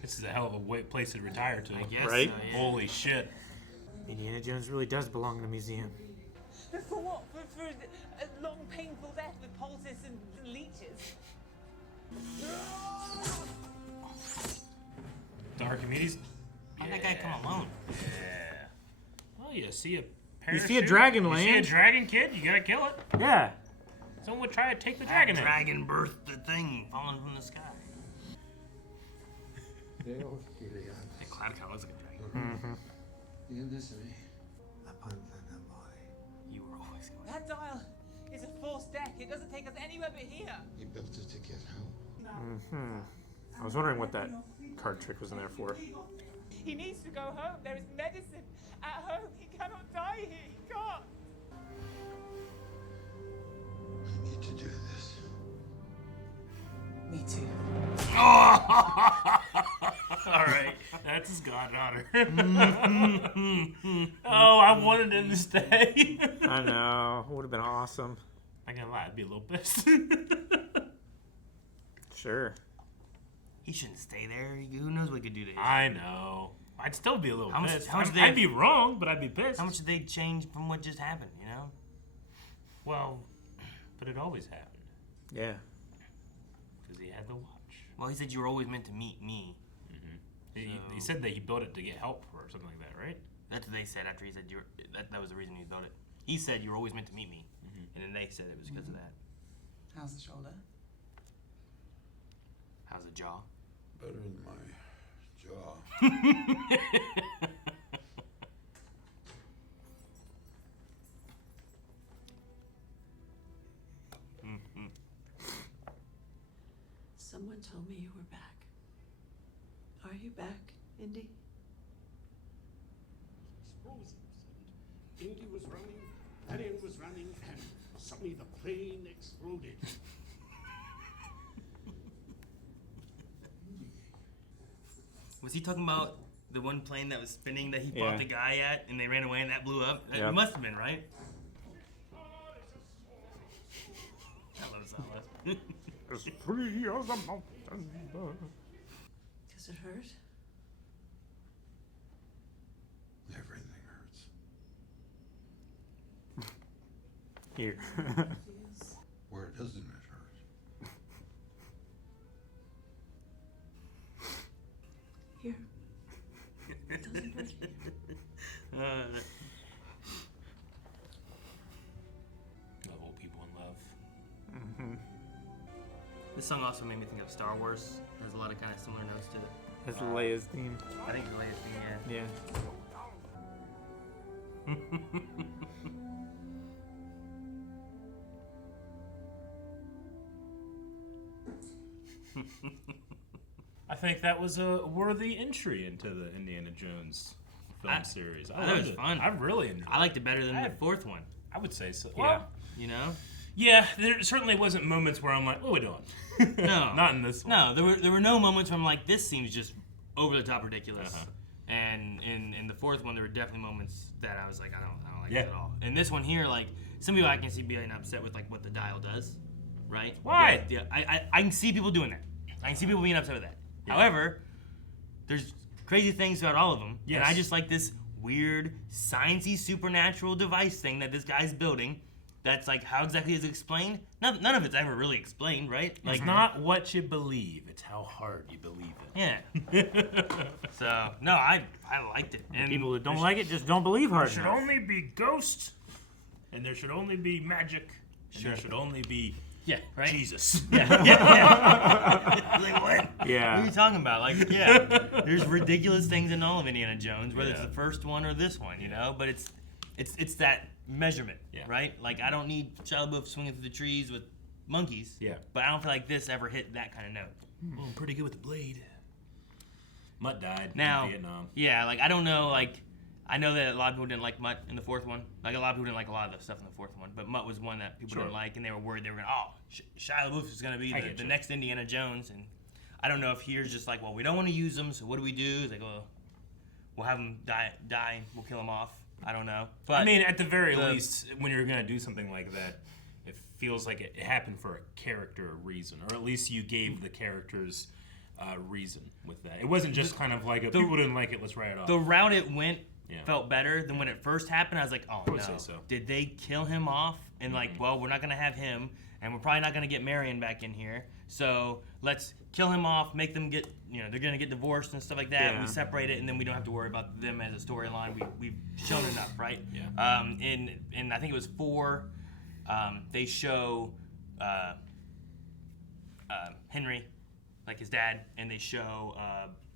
This is a hell of a place to retire to. I guess Right? so, yeah. Holy shit. Indiana Jones really does belong in a museum. For what? For long, painful death with poultice and leeches. The Archimedes? Why'd that guy come alone? Yeah. Well, you see a You parachute. see a dragon You land. see a dragon, kid, you gotta kill it. Yeah. Someone would try to take the That dragon in. dragon birthed the thing falling from the sky. That cloud kind of looks like a dragon. Mm-hmm. You were always going. That dial is a false deck. It doesn't take us anywhere but here. He built it to get home. Mm-hmm. I was wondering what that card trick was in there for. He needs to go home. There is medicine at home. He cannot die here. He can't. I need to do this. Me too. All right, that's his goddaughter. Oh, I wanted him to stay. I know. Would have been awesome. I ain't gonna lie, I'd be a little pissed. Sure. He shouldn't stay there. Who knows what he could do to him? I know. I'd still be a little pissed. How much I'd be wrong, but I'd be pissed. How much did they change from what just happened, you know? Well, but it always happened. Yeah. Because he had the watch. Well, he said you were always meant to meet me. He said that he built it to get help or something like that, right? That's what they said after he said you were, that was the reason he built it. He said you were always meant to meet me. And then they said it was because of that. How's the shoulder? How's the jaw? Better than my jaw. Someone told me you were back. Are you back, Indy? Explosives, and Indy was running, Marietta was running, and suddenly the plane exploded. Was he talking about the one plane that was spinning that he Yeah. bought the guy at and they ran away and that blew up? Yeah. It must have been, right? I love Sallah. As free as a mountain. Does it hurt? Everything hurts. Here. Where doesn't it hurt? Here. It doesn't hurt here. The old people in love. Mm-hmm. This song also made me think of Star Wars. There's a lot of kind of similar notes to it. That's Leia's theme. I think it's Leia's theme, yeah. I think that was a worthy entry into the Indiana Jones film series. I thought it was fun. I really enjoyed it. I liked it better than the fourth one. I would say so. Yeah. Well, You know? yeah, there certainly wasn't moments where I'm like, what are we doing? No. Not in this one. No, there were no moments where I'm like, this seems just over the top ridiculous. And in the fourth one, there were definitely moments that I was like, I don't like this at all. And this one here, like, some people I can see being upset with like what the dial does, right? Why? Yeah, I can see people doing that. I can see people being upset with that. Yeah. However, there's crazy things about all of them, Yes. and I just like this weird, sciencey, supernatural device thing that this guy's building. That's like, how exactly is it explained? None of it's ever really explained, right? Like, It's not what you believe; it's how hard you believe it. Yeah. So no, I liked it. And People that don't like it just don't believe hard There should enough. only be ghosts, and there should only be magic, and there should only be right? Jesus. Like what? Yeah. What are you talking about? Like, there's ridiculous things in all of Indiana Jones, whether it's the first one or this one, you know. But it's that measurement, right? Like, I don't need Shia LaBeouf swinging through the trees with monkeys. Yeah. But I don't feel like this ever hit that kind of note. Well, I'm pretty good with the blade. Mutt died Now, in Vietnam. yeah, like I don't know, like I know that a lot of people didn't like Mutt in the fourth one. Like a lot of people didn't like a lot of the stuff in the fourth one, but Mutt was one that people didn't like, and they were worried they were gonna, Shia LaBeouf is gonna be the next Indiana Jones, and I don't know if here's just like, well, we don't want to use him, so what do we do? It's like, well, we'll have him die, we'll kill him off. I don't know. But I mean, at the very least, when you're gonna do something like that, it feels like it happened for a character reason, or at least you gave the characters reason with that. It wasn't just kind of like, people didn't like it, let's write it off. The route it went felt better than when it first happened. I was like, oh I would no, say so. did they kill him off? And like, well, we're not gonna have him, and we're probably not gonna get Marion back in here. So let's kill him off, make them get, they're gonna get divorced and stuff like that. Yeah. We separate it, and then we don't have to worry about them as a storyline. We've shown enough, right? Yeah. And I think it was 4. They show Henry, like his dad, and they show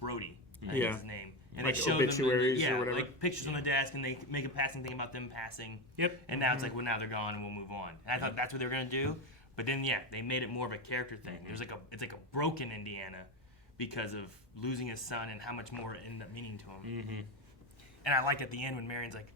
Brody. I think is his name. And Like they show obituaries them, or whatever? like pictures on the desk, and they make a passing thing about them passing. Yep. And now it's like, well, now they're gone, and we'll move on. And I thought that's what they were gonna do, but then they made it more of a character thing. It's like a broken Indiana because of losing his son and how much more it ended up meaning to him. Mm-hmm. And I like at the end when Marion's like,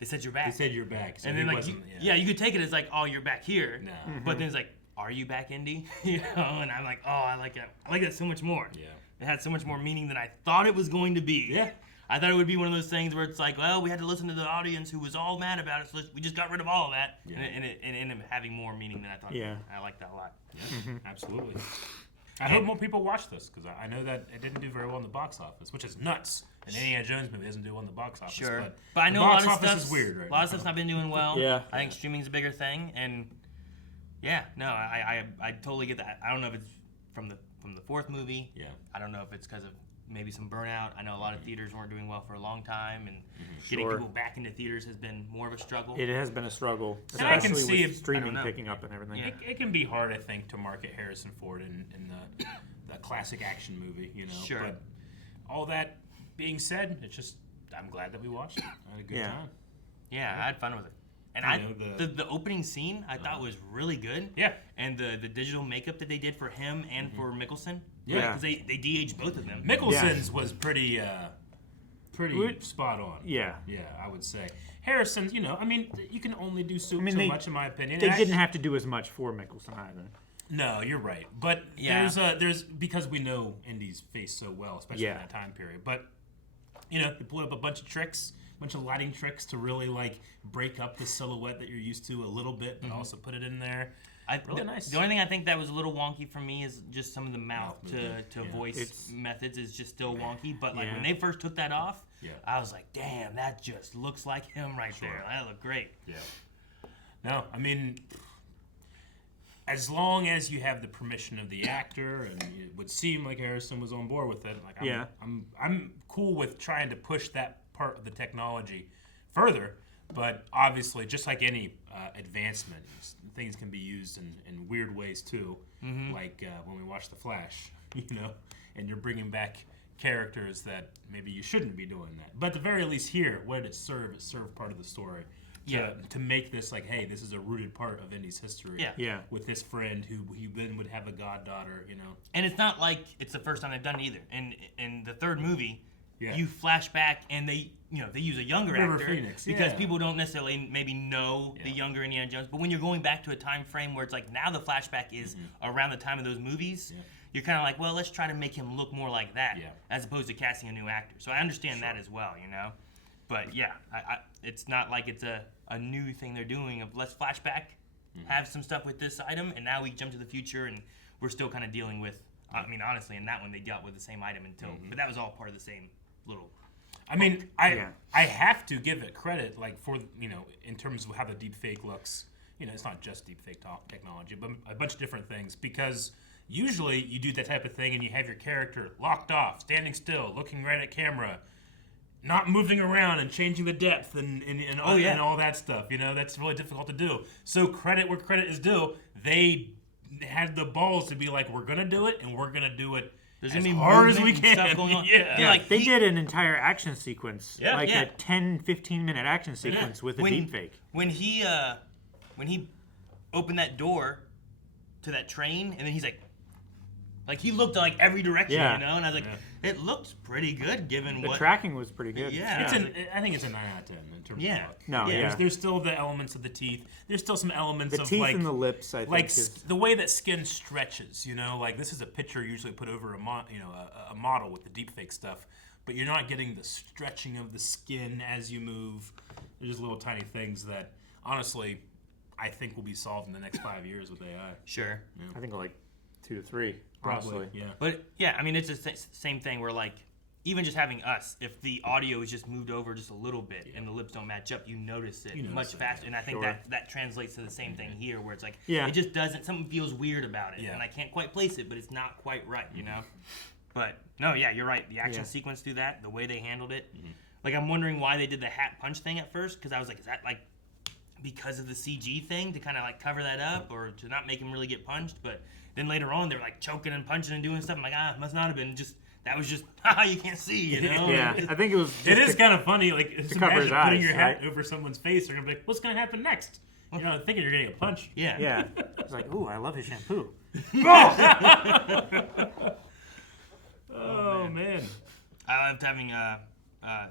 "They said you're back." They said you're back. So and he then like, wasn't, you could take it as like, "Oh, you're back here." No. But then it's like, "Are you back, Indy?" And I'm like, "Oh, I like it. I like that so much more." Yeah. It had so much more meaning than I thought it was going to be. Yeah. I thought it would be one of those things where it's like, well, we had to listen to the audience who was all mad about it, so we just got rid of all of that. Yeah. And it ended up having more meaning than I thought. Yeah. I like that a lot. Yeah, absolutely. I hope more people watch this, because I know that it didn't do very well in the box office, which is nuts. An Indiana Jones movie doesn't do well in the box office. Sure. But I know the a box lot of office stuff's is weird right A lot now. of stuff's not been doing well. Yeah. I think streaming's a bigger thing, and I totally get that. I don't know if it's from the 4th movie. Yeah. I don't know if it's because of maybe some burnout. I know a lot of theaters weren't doing well for a long time, and getting Sure. people back into theaters has been more of a struggle. It has been a struggle, And I especially can see with if- streaming I don't know. picking up and everything. Yeah. It can be hard, I think, to market Harrison Ford in the classic action movie, Sure. But all that being said, it's just, I'm glad that we watched it. I had a good Yeah. time. Yeah, I had fun with it. And I know the opening scene I thought was really good. Yeah. And the digital makeup that they did for him and for Mickelson. Yeah. Because they de-aged both of them. Mickelson's was pretty spot on. Yeah. Yeah, I would say. Harrison's, I mean, you can only do so they- much, in my opinion. They And didn't have to do as much for Mickelson either. No, you're right. But Yeah. there's because we know Indy's face so well, especially in Yeah. that time period. But they pulled up a bunch of tricks, a bunch of lighting tricks to really like break up the silhouette that you're used to a little bit, but also put it in there. Really nice. The only thing I think that was a little wonky for me is just some of the mouth to movement. Yeah. voice methods is just still wonky. But like Yeah. when they first took that off, Yeah. I was like, damn, that just looks like him right there. That looked great. Yeah. No, I mean, as long as you have the permission of the actor, and it would seem like Harrison was on board with it. Like, I'm cool with trying to push that part of the technology further. But obviously, just like any advancement, things can be used in weird ways too. Like when we watch The Flash, and you're bringing back characters that maybe you shouldn't be doing that. But at the very least here, what did it serve? It served part of the story. To make this like, hey, this is a rooted part of Indy's history. Yeah. With this friend who he then would have a goddaughter, And it's not like it's the first time they've done it either. In the 3rd movie, Yeah. you flash back and they use a younger River actor Phoenix, because yeah. people don't necessarily maybe know the younger Indiana Jones. But when you're going back to a time frame where it's like now the flashback is around the time of those movies, you're kind of like, well, let's try to make him look more like that as opposed to casting a new actor. So I understand that as well, But yeah, it's not like it's a new thing they're doing of let's flashback, have some stuff with this item, and now we jump to the future and we're still kind of dealing with. I mean, honestly, in that one they dealt with the same item until, but that was all part of the same little. I mean, I have to give it credit, like for in terms of how the deep fake looks. It's not just deep fake technology, but a bunch of different things. Because usually you do that type of thing and you have your character locked off, standing still, looking right at camera, not moving around and changing the depth and all that stuff. That's really difficult to do. So credit where credit is due. They had the balls to be like, we're gonna do it and we're gonna do it. There's as gonna be hard as we movement and can. stuff going on. Yeah. Like they did an entire action sequence, Yeah. like Yeah. a 10, 15-minute action sequence with a deepfake. When he opened that door to that train, and then he's like he looked like every direction, Yeah. and I was like, it looked pretty good given The what tracking was pretty good. Yeah. I think it's a 9 out of 10 in terms Yeah. of look. No, yeah. There's still the elements of the teeth. There's still some elements The of teeth like and the lips, I think, is- the way that skin stretches. Like this is a picture usually put over a model with the deepfake stuff, but you're not getting the stretching of the skin as you move. There's just little tiny things that honestly I think will be solved in the next 5 years with AI. Sure. I think like 2 to 3, Probably, honestly. yeah. But yeah, I mean, it's the same thing where like even just having us, if the audio is just moved over just a little bit and the lips don't match up, you notice it much faster. And I think that translates to the same thing here, where it's like, it just doesn't, something feels weird about it. And I can't quite place it, but it's not quite right, you know? But, no, yeah, you're right. The action sequence through that, the way they handled it. Like, I'm wondering why they did the hat punch thing at first, because I was like, is that, like, because of the CG thing to kind of, like, cover that up or to not make him really get punched? But then later on, they were, like, choking and punching and doing stuff. I'm like, must not have been just... That was just, you can't see, you know? Yeah, I think it was. It is kind of funny, like, just cover imagine his putting eyes, your hat right? over someone's face. They're gonna be like, "What's gonna happen next?" You know, thinking you're getting a punch. Yeah. Yeah. It's like, ooh, I love his shampoo. Oh man. I loved having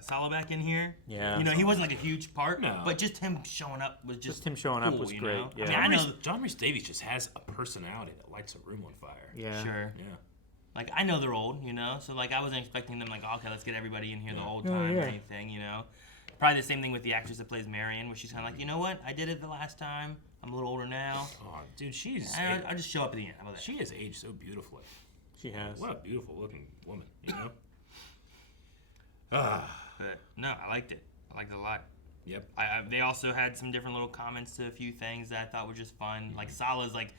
Sallah back in here. Yeah. You know, he wasn't like a huge part, No. but just him showing up was just him showing up cool, was you great. know? Yeah. I mean, I know. John Rhys-Davies just has a personality that lights a room on fire. Yeah. Sure. Yeah. Like, I know they're old, you know? So, like, I wasn't expecting them, like, okay, let's get everybody in here the whole time or anything, you know? Probably the same thing with the actress that plays Marion, where she's kind of like, you know what? I did it the last time. I'm a little older now. Oh, dude, she's... I'll just show up at the end. How about that? She has aged so beautifully. She has. What a beautiful looking woman, you know? But, no, I liked it. I liked it a lot. Yep. They also had some different little comments to a few things that I thought were just fun. Like, Salah's like...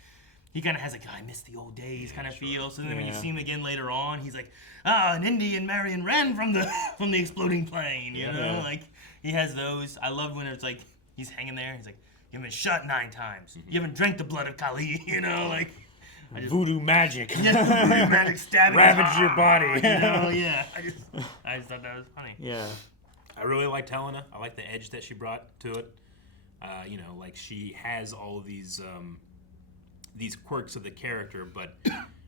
He kind of has like, I miss the old days kind of feel. So then when you see him again later on, he's like, and Indy and Marion ran from the exploding plane, you know? Like, he has those. I love when it's like, he's hanging there. He's like, you haven't been shot 9 times. You haven't drank the blood of Kali, you know? Like, voodoo magic. Voodoo magic stabbing. Ravaged your body. You know? Yeah. I just thought that was funny. Yeah. I really liked Helena. I like the edge that she brought to it. You know, like she has all of these quirks of the character, but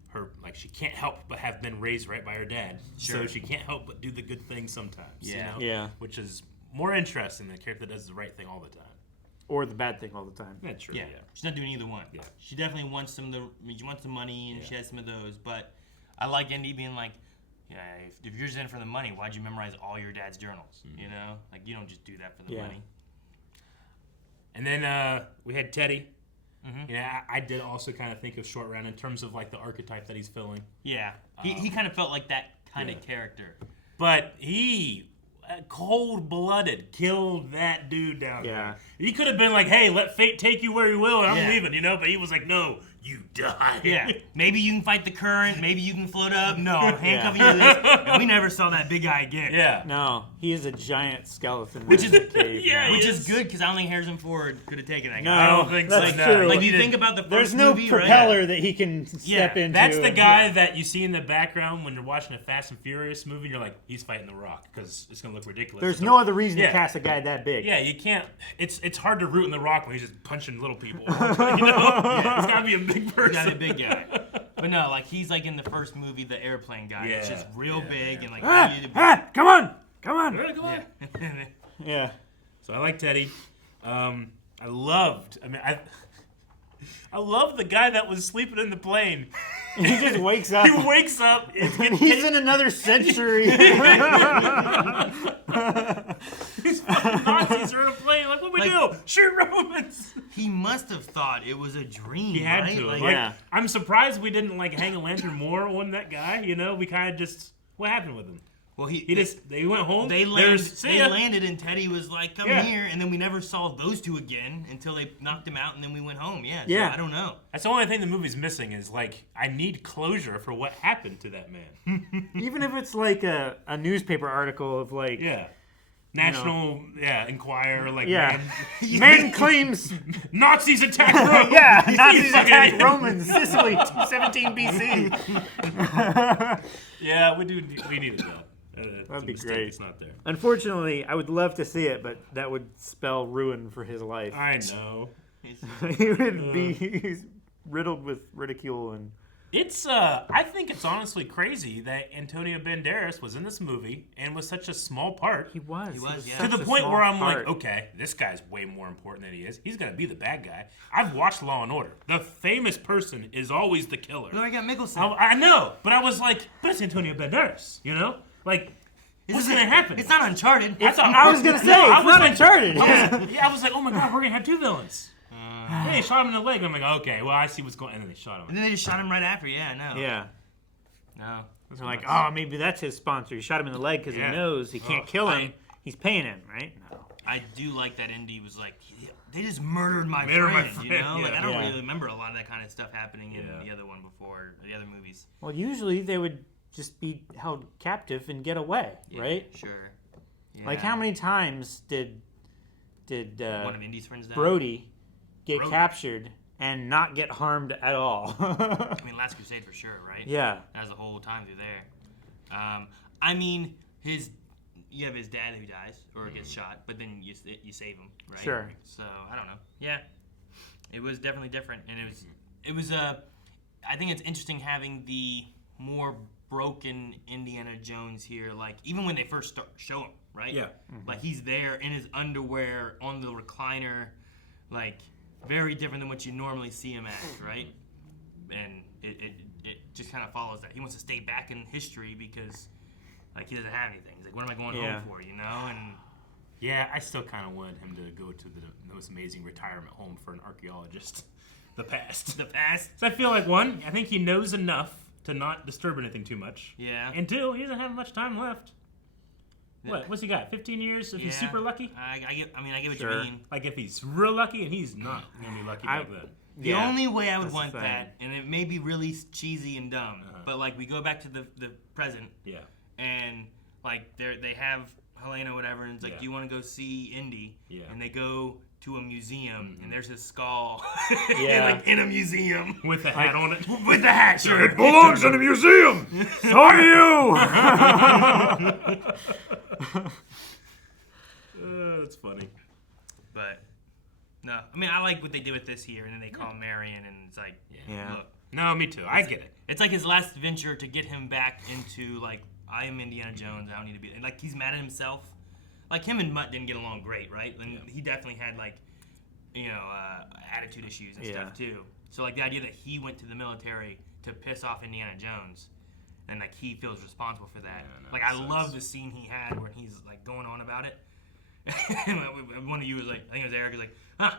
her, like, she can't help but have been raised right by her dad. Sure. So she can't help but do the good thing sometimes. Yeah. You know? Yeah. Which is more interesting than the character that does the right thing all the time. Or the bad thing all the time. Yeah, true. Yeah. She's not doing either one. Yeah. She definitely wants some of the. I mean, she wants the money, and she has some of those. But I like Indy being like, yeah, if you're just in for the money, why'd you memorize all your dad's journals? You know, like you don't just do that for the money. And then we had Teddy. Yeah, I did also kind of think of Short Round in terms of like the archetype that he's filling. Yeah, he kind of felt like that kind of character. But he cold-blooded killed that dude down there. He could have been like, hey, let fate take you where you will, and I'm leaving, you know? But he was like, no, you die. Yeah, maybe you can fight the current, maybe you can float up. No, I'm handcuffing you to this. And we never saw that big guy again. Yeah. No, he is a giant skeleton. Which is cave, which is good because I don't think Harrison Ford could have taken that No, guy. I don't think that's so. true. Like you think about the first There's no movie, propeller right? that he can step into. That's the guy that you see in the background when you're watching a Fast and Furious movie, and you're like, he's fighting The Rock, because it's going to look ridiculous. There's no other reason to cast a guy that big. Yeah, you can't. It's hard to root in The Rock when he's just punching little people. You know? It's got to be a big person. Got a big guy. But no, like he's like in the first movie, the airplane guy. It's just real big and like. Come on! Come on! Yeah. Yeah. So I like Teddy. I loved the guy that was sleeping in the plane. He just wakes up. He wakes up. He's in another century. These fucking Nazis are in a plane. Like, what do we do? Shoot Romans. He must have thought it was a dream. He had right? to. Like, I'm surprised we didn't like hang a lantern more on that guy. You know, we kind of just. What happened with him? Well, they went home. They landed, and Teddy was like, "Come here," and then we never saw those two again until they knocked him out, and then we went home. Yeah. So I don't know. That's the only thing the movie's missing is like I need closure for what happened to that man. Even if it's like a newspaper article of like National Enquirer like man claims Nazis attack Rome. Nazis attack Romans, Sicily, 17 BC. Yeah, we need it though. That'd be great. It's not there. Unfortunately, I would love to see it, but that would spell ruin for his life. I know. He would be riddled with ridicule and. It's I think it's honestly crazy that Antonio Banderas was in this movie and was such a small part. He was, yeah. To the point where I'm like, okay, this guy's way more important than he is. He's gonna be the bad guy. I've watched Law and Order. The famous person is always the killer. No, I got Mickelson. I know, but I was like, but it's Antonio Banderas, you know? Like, what's gonna happen? It's not Uncharted. I was gonna say, it's not Uncharted. I was like, oh my god, we're gonna have 2 villains. They shot him in the leg. I'm like, okay, well, I see what's going on. And then they shot him. And then they just shot him right after. Yeah, I know. Yeah. No. So like, oh, maybe that's his sponsor. He shot him in the leg because he knows he can't kill him. He's paying him, right? No. I do like that Indy was like, they just murdered my friend, you know? Like, I don't really remember a lot of that kind of stuff happening in the other one before, the other movies. Well, usually they would just be held captive and get away, right? Sure. Yeah. Like, how many times did one of Indy's friends die? Brody get captured and not get harmed at all? I mean, Last Crusade for sure, right? Yeah. That was the whole time through there. I mean, you have his dad who dies or gets shot, but then you save him, right? Sure. So I don't know. Yeah, it was definitely different, and it was I think it's interesting having the more broken Indiana Jones here. Like even when they first show him, right? Yeah. Like he's there in his underwear on the recliner, like very different than what you normally see him as, right? And it just kind of follows that. He wants to stay back in history because like he doesn't have anything. He's like, what am I going home for, you know? And yeah, I still kind of wanted him to go to the most amazing retirement home for an archaeologist. The past. The past. So I feel like one, I think he knows enough to not disturb anything too much. Yeah. And two, he doesn't have much time left. What's he got? 15 years if he's super lucky? I get what you mean. Like if he's real lucky, and he's not gonna be lucky back then. The only way I would want that, and it may be really cheesy and dumb, but like we go back to the present. Yeah. And like they have Helena or whatever, and it's like, do you want to go see Indy? Yeah. And they go to a museum, and there's his skull, in a museum with a hat on it. With the hat, sure. It belongs in a museum. So do you. That's funny. But no, I mean I like what they did with this here, and then they call him Marion, and it's like, look. No, me too. I get it. It's like his last venture to get him back into like, I am Indiana Jones. I don't need to be. And like he's mad at himself. Like him and Mutt didn't get along great, right? And he definitely had like, attitude issues and stuff too. So like the idea that he went to the military to piss off Indiana Jones, and like he feels responsible for that. Like I love the scene he had where he's like going on about it. And one of you was like, I think it was Eric, was like,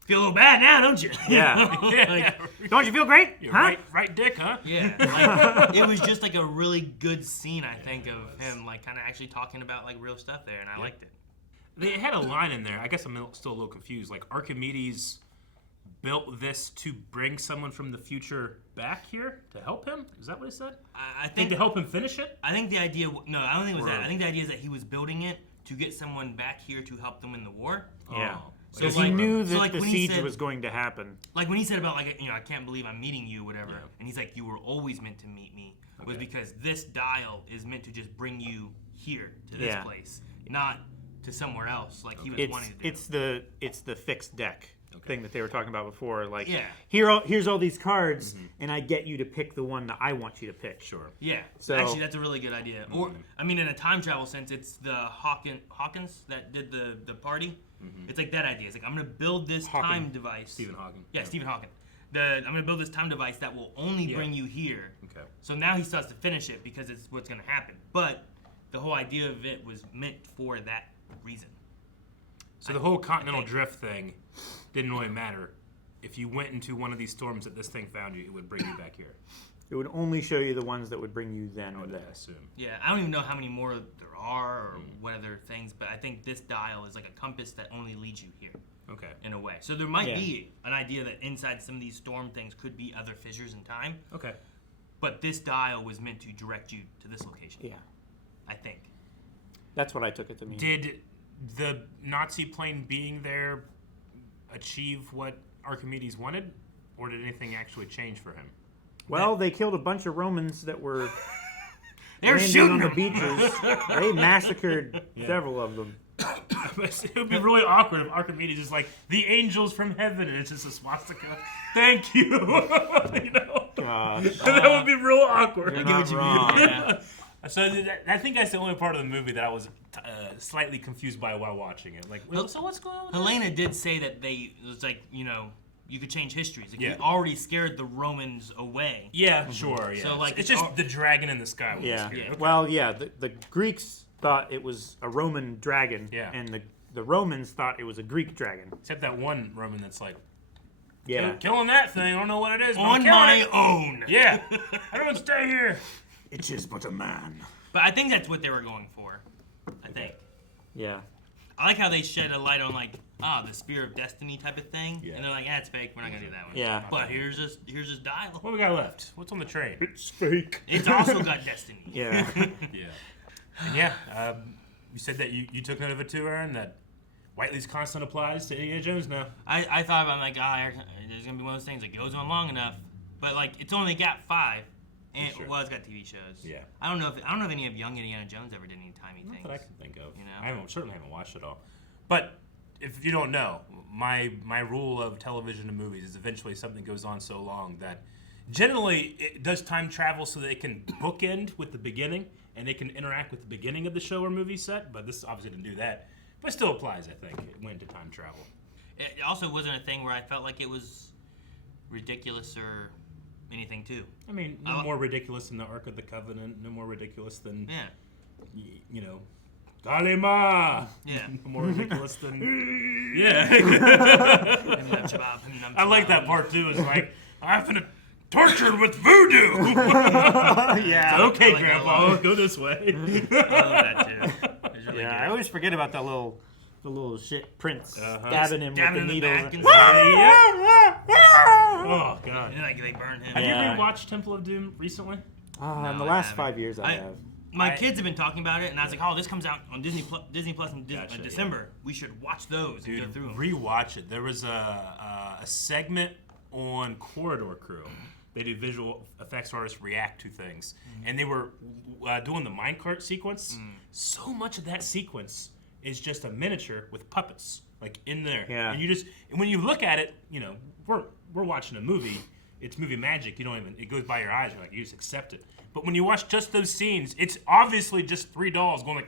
feel a little bad now, don't you? Yeah. Like, don't you feel great? You're huh? Right dick, huh? Yeah. Like, it was just like a really good scene, I think, of him like kind of actually talking about like real stuff there, and I liked it. They had a line in there. I guess I'm still a little confused. Like Archimedes built this to bring someone from the future back here to help him? Is that what he said? I think to help him finish it? I think the idea... No, I don't think it was that. I think the idea is that he was building it to get someone back here to help them win the war. Yeah. So Because like, he knew that like the when he siege said, was going to happen. Like when he said about like, I can't believe I'm meeting you, whatever. Yeah. And he's like, you were always meant to meet me. Okay. Was because this dial is meant to just bring you here to this place, not to somewhere else. Like he was wanting to do. It's the fixed deck thing that they were talking about before. Like, yeah. here's all these cards, and I get you to pick the one that I want you to pick. Sure. Yeah. So actually, that's a really good idea. Or I mean, in a time travel sense, it's the Hawkins that did the party. It's like that idea. It's like I'm gonna build this time device. Stephen Hawking. Yeah, Stephen Hawking. I'm gonna build this time device that will only bring you here. Okay. So now he starts to finish it because it's what's gonna happen. But the whole idea of it was meant for that reason. So the whole continental drift thing didn't really matter. If you went into one of these storms that this thing found you, it would bring you back here. It would only show you the ones that would bring you then or there. I assume. Yeah, I don't even know how many more there are or what other things, but I think this dial is like a compass that only leads you here. Okay. In a way. So there might be an idea that inside some of these storm things could be other fissures in time. Okay. But this dial was meant to direct you to this location. Yeah. I think. That's what I took it to mean. Did the Nazi plane being there achieve what Archimedes wanted? Or did anything actually change for him? Well, they killed a bunch of Romans that were They're shooting on the beaches. They massacred several of them. It would be really awkward if Archimedes is like, the angels from heaven, and it's just a swastika. Thank you. You know? That would be real awkward. You're not wrong. Yeah. So I think that's the only part of the movie that I was slightly confused by while watching it. Like, so what's going on with Helena did say that it was like, you could change histories. Like, you already scared the Romans away. Yeah, sure. Yeah. So like it's just the dragon in the sky. Yeah. Okay. Well, yeah. The Greeks thought it was a Roman dragon, and the Romans thought it was a Greek dragon. Except that one Roman that's like Yeah. Killing that thing. I don't know what it is. But I'm On killing my it. own. Yeah. Everyone stay here. It is but a man. But I think that's what they were going for. I think. Yeah. I like how they shed a light on like, the Spear of Destiny type of thing. Yeah. And they're like, it's fake. We're not gonna do that one. Yeah. But here's this dial. What we got left? What's on the train? It's fake. It's also got Destiny. Yeah. Yeah. And yeah, you said that you took note of it too, Aaron, that Whiteley's constant applies to Indiana Jones now. I thought about like, there's gonna be one of those things that goes on long enough, but like it's only got 5, and well, it's got TV shows. Yeah. I don't know if any of young Indiana Jones ever did any timey things. Not that I can think of. You know, I certainly haven't watched it all. But if you don't know, my rule of television and movies is eventually something goes on so long that generally it does time travel so that it can bookend with the beginning and they can interact with the beginning of the show or movie set. But this obviously didn't do that. But it still applies, I think. It went to time travel. it also wasn't a thing where I felt like it was ridiculous or anything too. I mean, no more ridiculous than the Ark of the Covenant. No more ridiculous than you know, Kalima. Yeah. No more ridiculous than yeah. I like that part too. It's like I've been tortured with voodoo. Yeah. Okay, like Grandpa, go this way. I love that too. Really yeah, good. I always forget about the little shit prince stabbing him with the in needles. The Oh god. And like they burn him. Have you rewatched Temple of Doom recently? In the last 5 years, I have. My kids have been talking about it, and I was like, "Oh, this comes out on Disney Plus in December. We should watch those Dude, and go through them." Rewatch it. There was a segment on Corridor Crew. They do visual effects artists react to things, and they were doing the minecart sequence. So much of that sequence is just a miniature with puppets, like in there. Yeah. And when you look at it, you know, we're watching a movie. It's movie magic. You don't even. It goes by your eyes. You're like, you just accept it. But when you watch just those scenes, it's obviously just 3 dolls going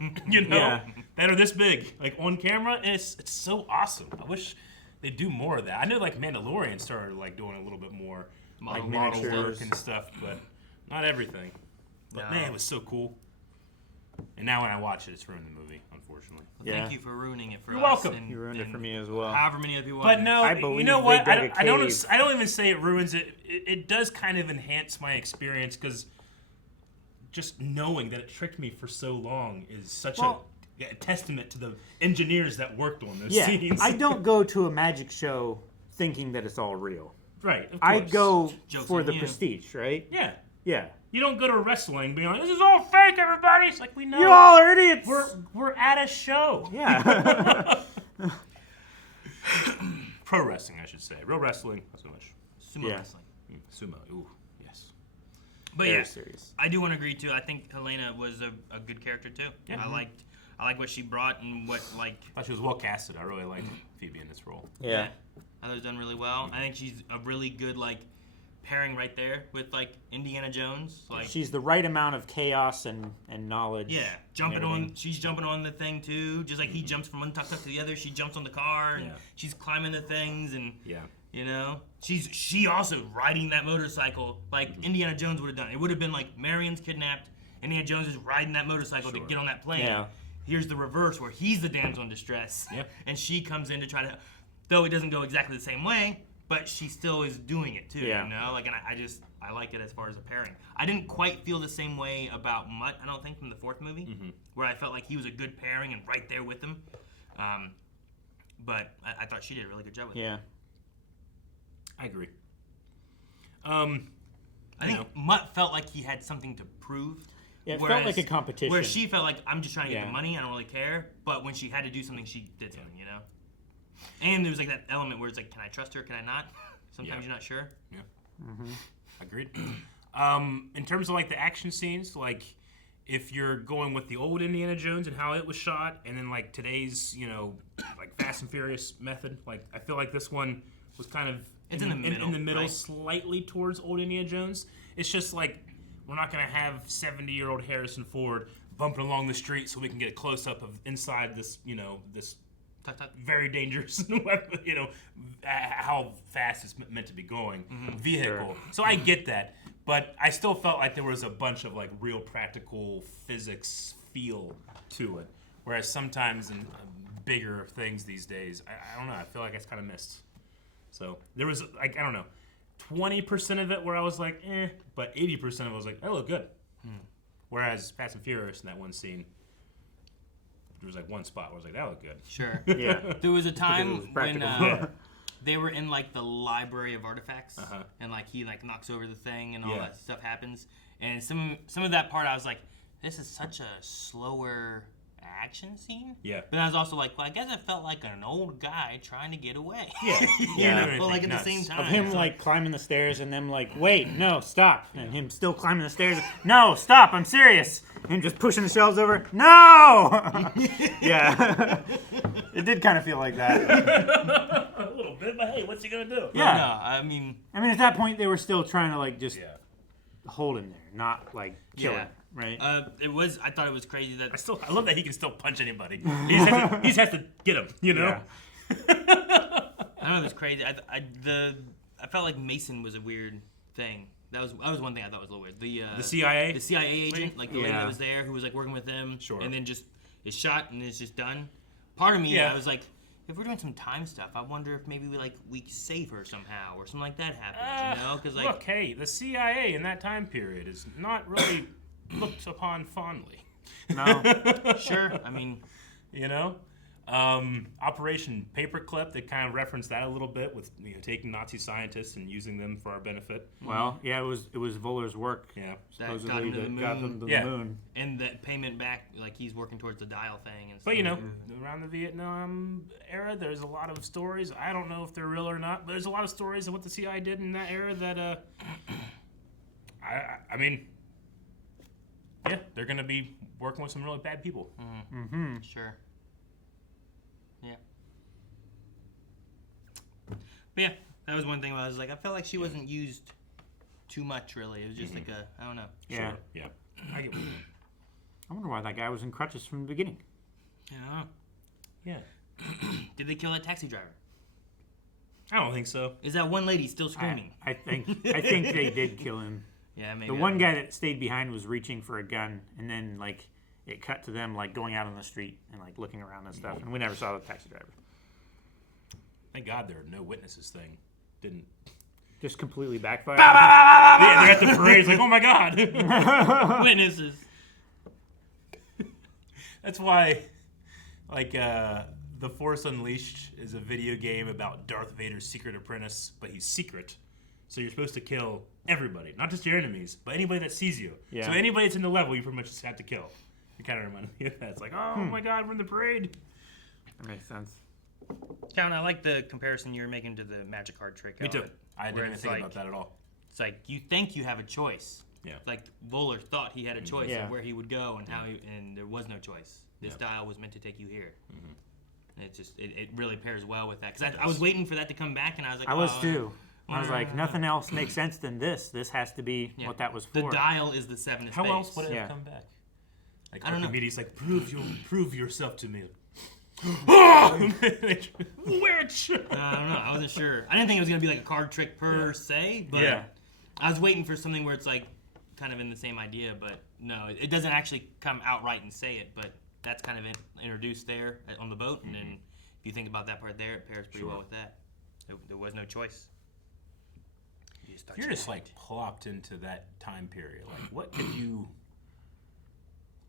like, you know, that are this big, like on camera, and it's so awesome. I wish they'd do more of that. I know like Mandalorian started like doing a little bit more like model work and stuff, but not everything. But man, it was so cool. And now when I watch it, it's ruined the movie, unfortunately. Well, thank you for ruining it for You're us. welcome. And, You ruined it for me as well. However many other people. But no, I believe you know they what? dug a I don't cave. even say it ruins it. It does kind of enhance my experience because just knowing that it tricked me for so long is such a testament to the engineers that worked on those scenes. I don't go to a magic show thinking that it's all real. Right. Of I course. go Joke's for on the you. prestige, right? Yeah. Yeah. You don't go to wrestling being like, this is all fake, everybody. It's like, we know. You all are idiots. We're at a show. Yeah. Pro wrestling, I should say. Real wrestling, not so much. Sumo wrestling. Sumo. Ooh, yes. But Very yeah, serious. I do want to agree too. I think Helena was a good character too. Yeah. I like what she brought and what like. I thought she was well casted. I really liked Phoebe in this role. Yeah. I thought it was done really well. I think she's a really good like pairing right there with like Indiana Jones. Like She's the right amount of chaos and knowledge. yeah, she's jumping on the thing too. Just like he jumps from one tuck to the other, she jumps on the car and she's climbing the things and you know, she also riding that motorcycle like Indiana Jones would have done. It would have been like Marion's kidnapped, Indiana Jones is riding that motorcycle to get on that plane. Yeah. Here's the reverse where he's the damsel in distress. And she comes in to try to, though it doesn't go exactly the same way, but she still is doing it too, you know? Like, and I like it as far as a pairing. I didn't quite feel the same way about Mutt, I don't think, from the 4th movie, where I felt like he was a good pairing and right there with him. But I thought she did a really good job with it. Yeah. I agree. I think Mutt felt like he had something to prove. Yeah, it felt like a competition. Where she felt like, I'm just trying to get the money, I don't really care. But when she had to do something, she did something, you know? And there was like that element where it's like, can I trust her, can I not? Sometimes you're not sure. Yeah. Agreed. In terms of like the action scenes, like if you're going with the old Indiana Jones and how it was shot, and then like today's, you know, like Fast and Furious method, like I feel like this one was kind of It's in the middle, right? Slightly towards old Indiana Jones. It's just like we're not gonna have 70-year-old Harrison Ford bumping along the street so we can get a close up of inside this, you know, this very dangerous, you know, how fast it's meant to be going vehicle. So I get that, but I still felt like there was a bunch of like real practical physics feel to it. Whereas sometimes in bigger things these days, I don't know. I feel like it's kind of missed. So there was like, I don't know, 20% of it where I was like, but 80% of it was like, oh, look good. Whereas Fast and Furious in that one scene, there was like one spot where I was like, that looked good. Sure. Yeah. There was a time when Yeah. they were in like the library of artifacts, and like he like knocks over the thing and all that stuff happens. And some of that part I was like, this is such a slower action scene. Yeah. But I was also like, well, I guess it felt like an old guy trying to get away. Yeah. Yeah. But like at the same time, Of him it's like climbing the stairs and them like, wait, no, stop. And him still climbing the stairs. No, stop, I'm serious. Him just pushing the shelves over. No! Yeah. It did kind of feel like that. A little bit, but hey, what's he gonna do? Yeah. No, I mean, at that point they were still trying to like just hold him there, not like kill him, right? I thought it was crazy that I love that he can still punch anybody. He just has to get him, you know? I don't know, it was crazy. I felt like Mason was a weird thing. That was one thing I thought was a little weird. The CIA? The CIA agent, like the lady Yeah. that was there who was like working with him, Sure. and then just is shot and it's just done. Part of me, Yeah. I was like, if we're doing some time stuff, I wonder if maybe we save her somehow or something like that happens, you know? Because like, Look, hey, the CIA in that time period is not really looked upon fondly. No. sure, I mean, You know? Operation Paperclip, they kind of referenced that a little bit with taking Nazi scientists and using them for our benefit. Well, yeah, it was Voller's work. Yeah. that Supposedly got him to the that got moon. them to Yeah. the moon. And that payment back, like he's working towards the dial thing. And But you know, stuff. around the Vietnam era, there's a lot of stories. I don't know if they're real or not, but there's a lot of stories of what the CIA did in that era that, I mean, yeah, they're gonna be working with some really bad people. Mm-hmm. Sure. Yeah. But yeah, that was one thing where I was like, I felt like she wasn't used too much, really. It was just like I don't know. Yeah. Sure. Yeah. I get what you mean. I wonder why that guy was in crutches from the beginning. Yeah. Yeah. Did they kill that taxi driver? I don't think so. Is that one lady still screaming? I think they did kill him. Yeah, maybe. The one guy that stayed behind was reaching for a gun, and then like it cut to them like going out on the street and like looking around and stuff, and we never saw the taxi driver. Thank God there are no witnesses thing. Didn't. Just completely backfired. Yeah, they're at the parade. It's like, oh my God. Witnesses. That's why, like, The Force Unleashed is a video game about Darth Vader's secret apprentice, but he's secret. So you're supposed to kill everybody, not just your enemies, but anybody that sees you. Yeah. So anybody that's in the level, you pretty much just have to kill. It kind of reminded me of that. It's like, oh my God, we're in the parade. That makes sense. Count, I like the comparison you were making to the magic card trick. Me too. I where didn't even it's think like- about that at all. It's like you think you have a choice. Yeah. Like Voller thought he had a choice Yeah. of where he would go and how and there was no choice. This dial was meant to take you here. And it just it really pairs well with that because I was waiting for that to come back and I was like, I was too. I was like, nothing else makes sense than this. This has to be what that was for. The dial is the 7 of How spades. else would it have come back? Like, I don't know. Archimedes like, prove yourself to me. Witch! I don't know. I wasn't sure. I didn't think it was gonna be like a card trick per se, but I was waiting for something where it's like kind of in the same idea, but no, it doesn't actually come outright and say it, but that's kind of introduced there on the boat, and then if you think about that part there, it pairs pretty well with that. There was no choice. You're just like plopped into that time period. Like, what could you?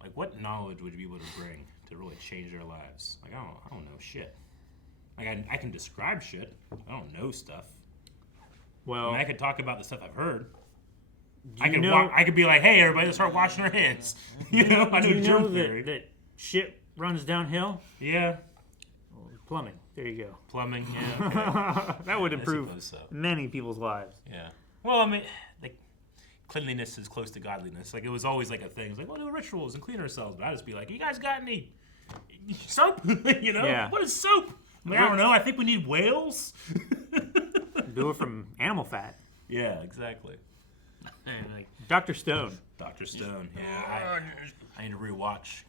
Like, what knowledge would you be able to bring to really change their lives? Like, I don't know shit. Like, I can describe shit. I don't know stuff. Well, I mean, I could talk about the stuff I've heard. Do I you could know- I could be like, hey, everybody, let's start washing our hands. You know, I know Do you know germ theory. that shit runs downhill? Yeah. Plumbing. There you go. Plumbing. Yeah. Okay. That would I improve suppose so. many people's lives. Yeah. Well, I mean, like, cleanliness is close to godliness. Like, it was always like a thing. It's like, we'll do rituals and clean ourselves. But I'd just be like, you guys got any soap? You know? Yeah. What is soap? I mean, I don't know. I think we need whales. Do it from animal fat. Yeah, exactly. Like, Dr. Stone. Dr. Stone. Yeah. I need to rewatch.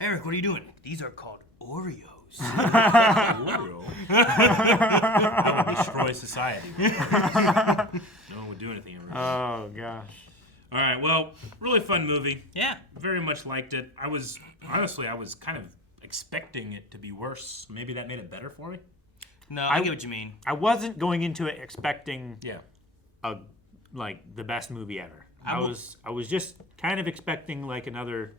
Eric, what are you doing? These are called Oreos. Oreo? That would destroy society. No one would do anything. Oh, gosh. All right, well, really fun movie. Yeah. Very much liked it. I was kind of expecting it to be worse. Maybe that made it better for me. No, I get what you mean. I wasn't going into it expecting Yeah. the best movie ever. I was just kind of expecting like another,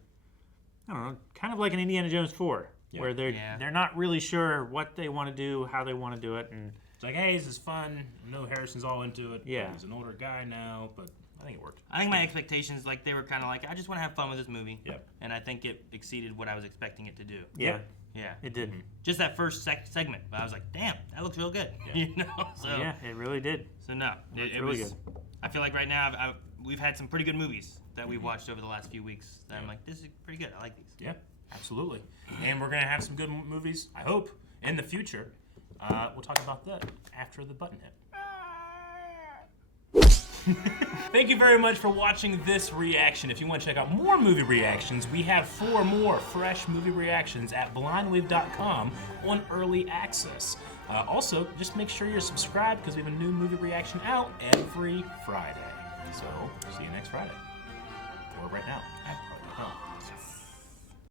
I don't know, kind of like an Indiana Jones 4, where they're not really sure what they want to do, how they want to do it, and it's like, hey, this is fun. I know Harrison's all into it. Yeah. He's an older guy now, but I think it worked. I think my expectations, like, they were kind of like, I just want to have fun with this movie. Yep. And I think it exceeded what I was expecting it to do. Yeah. Yeah. It did. Just that first segment, I was like, damn, that looks real good. Yeah. You know? So, yeah, it really did. So no, it really was. good. I feel like right now we've had some pretty good movies that we've watched over the last few weeks. That I'm like, this is pretty good. I like these. Yeah, absolutely. And we're gonna have some good movies, I hope, in the future. We'll talk about that after the button hit. Thank you very much for watching this reaction. If you want to check out more movie reactions, we have 4 more fresh movie reactions at blindwave.com on early access. Also, just make sure you're subscribed because we have a new movie reaction out every Friday. So, see you next Friday. Or right now.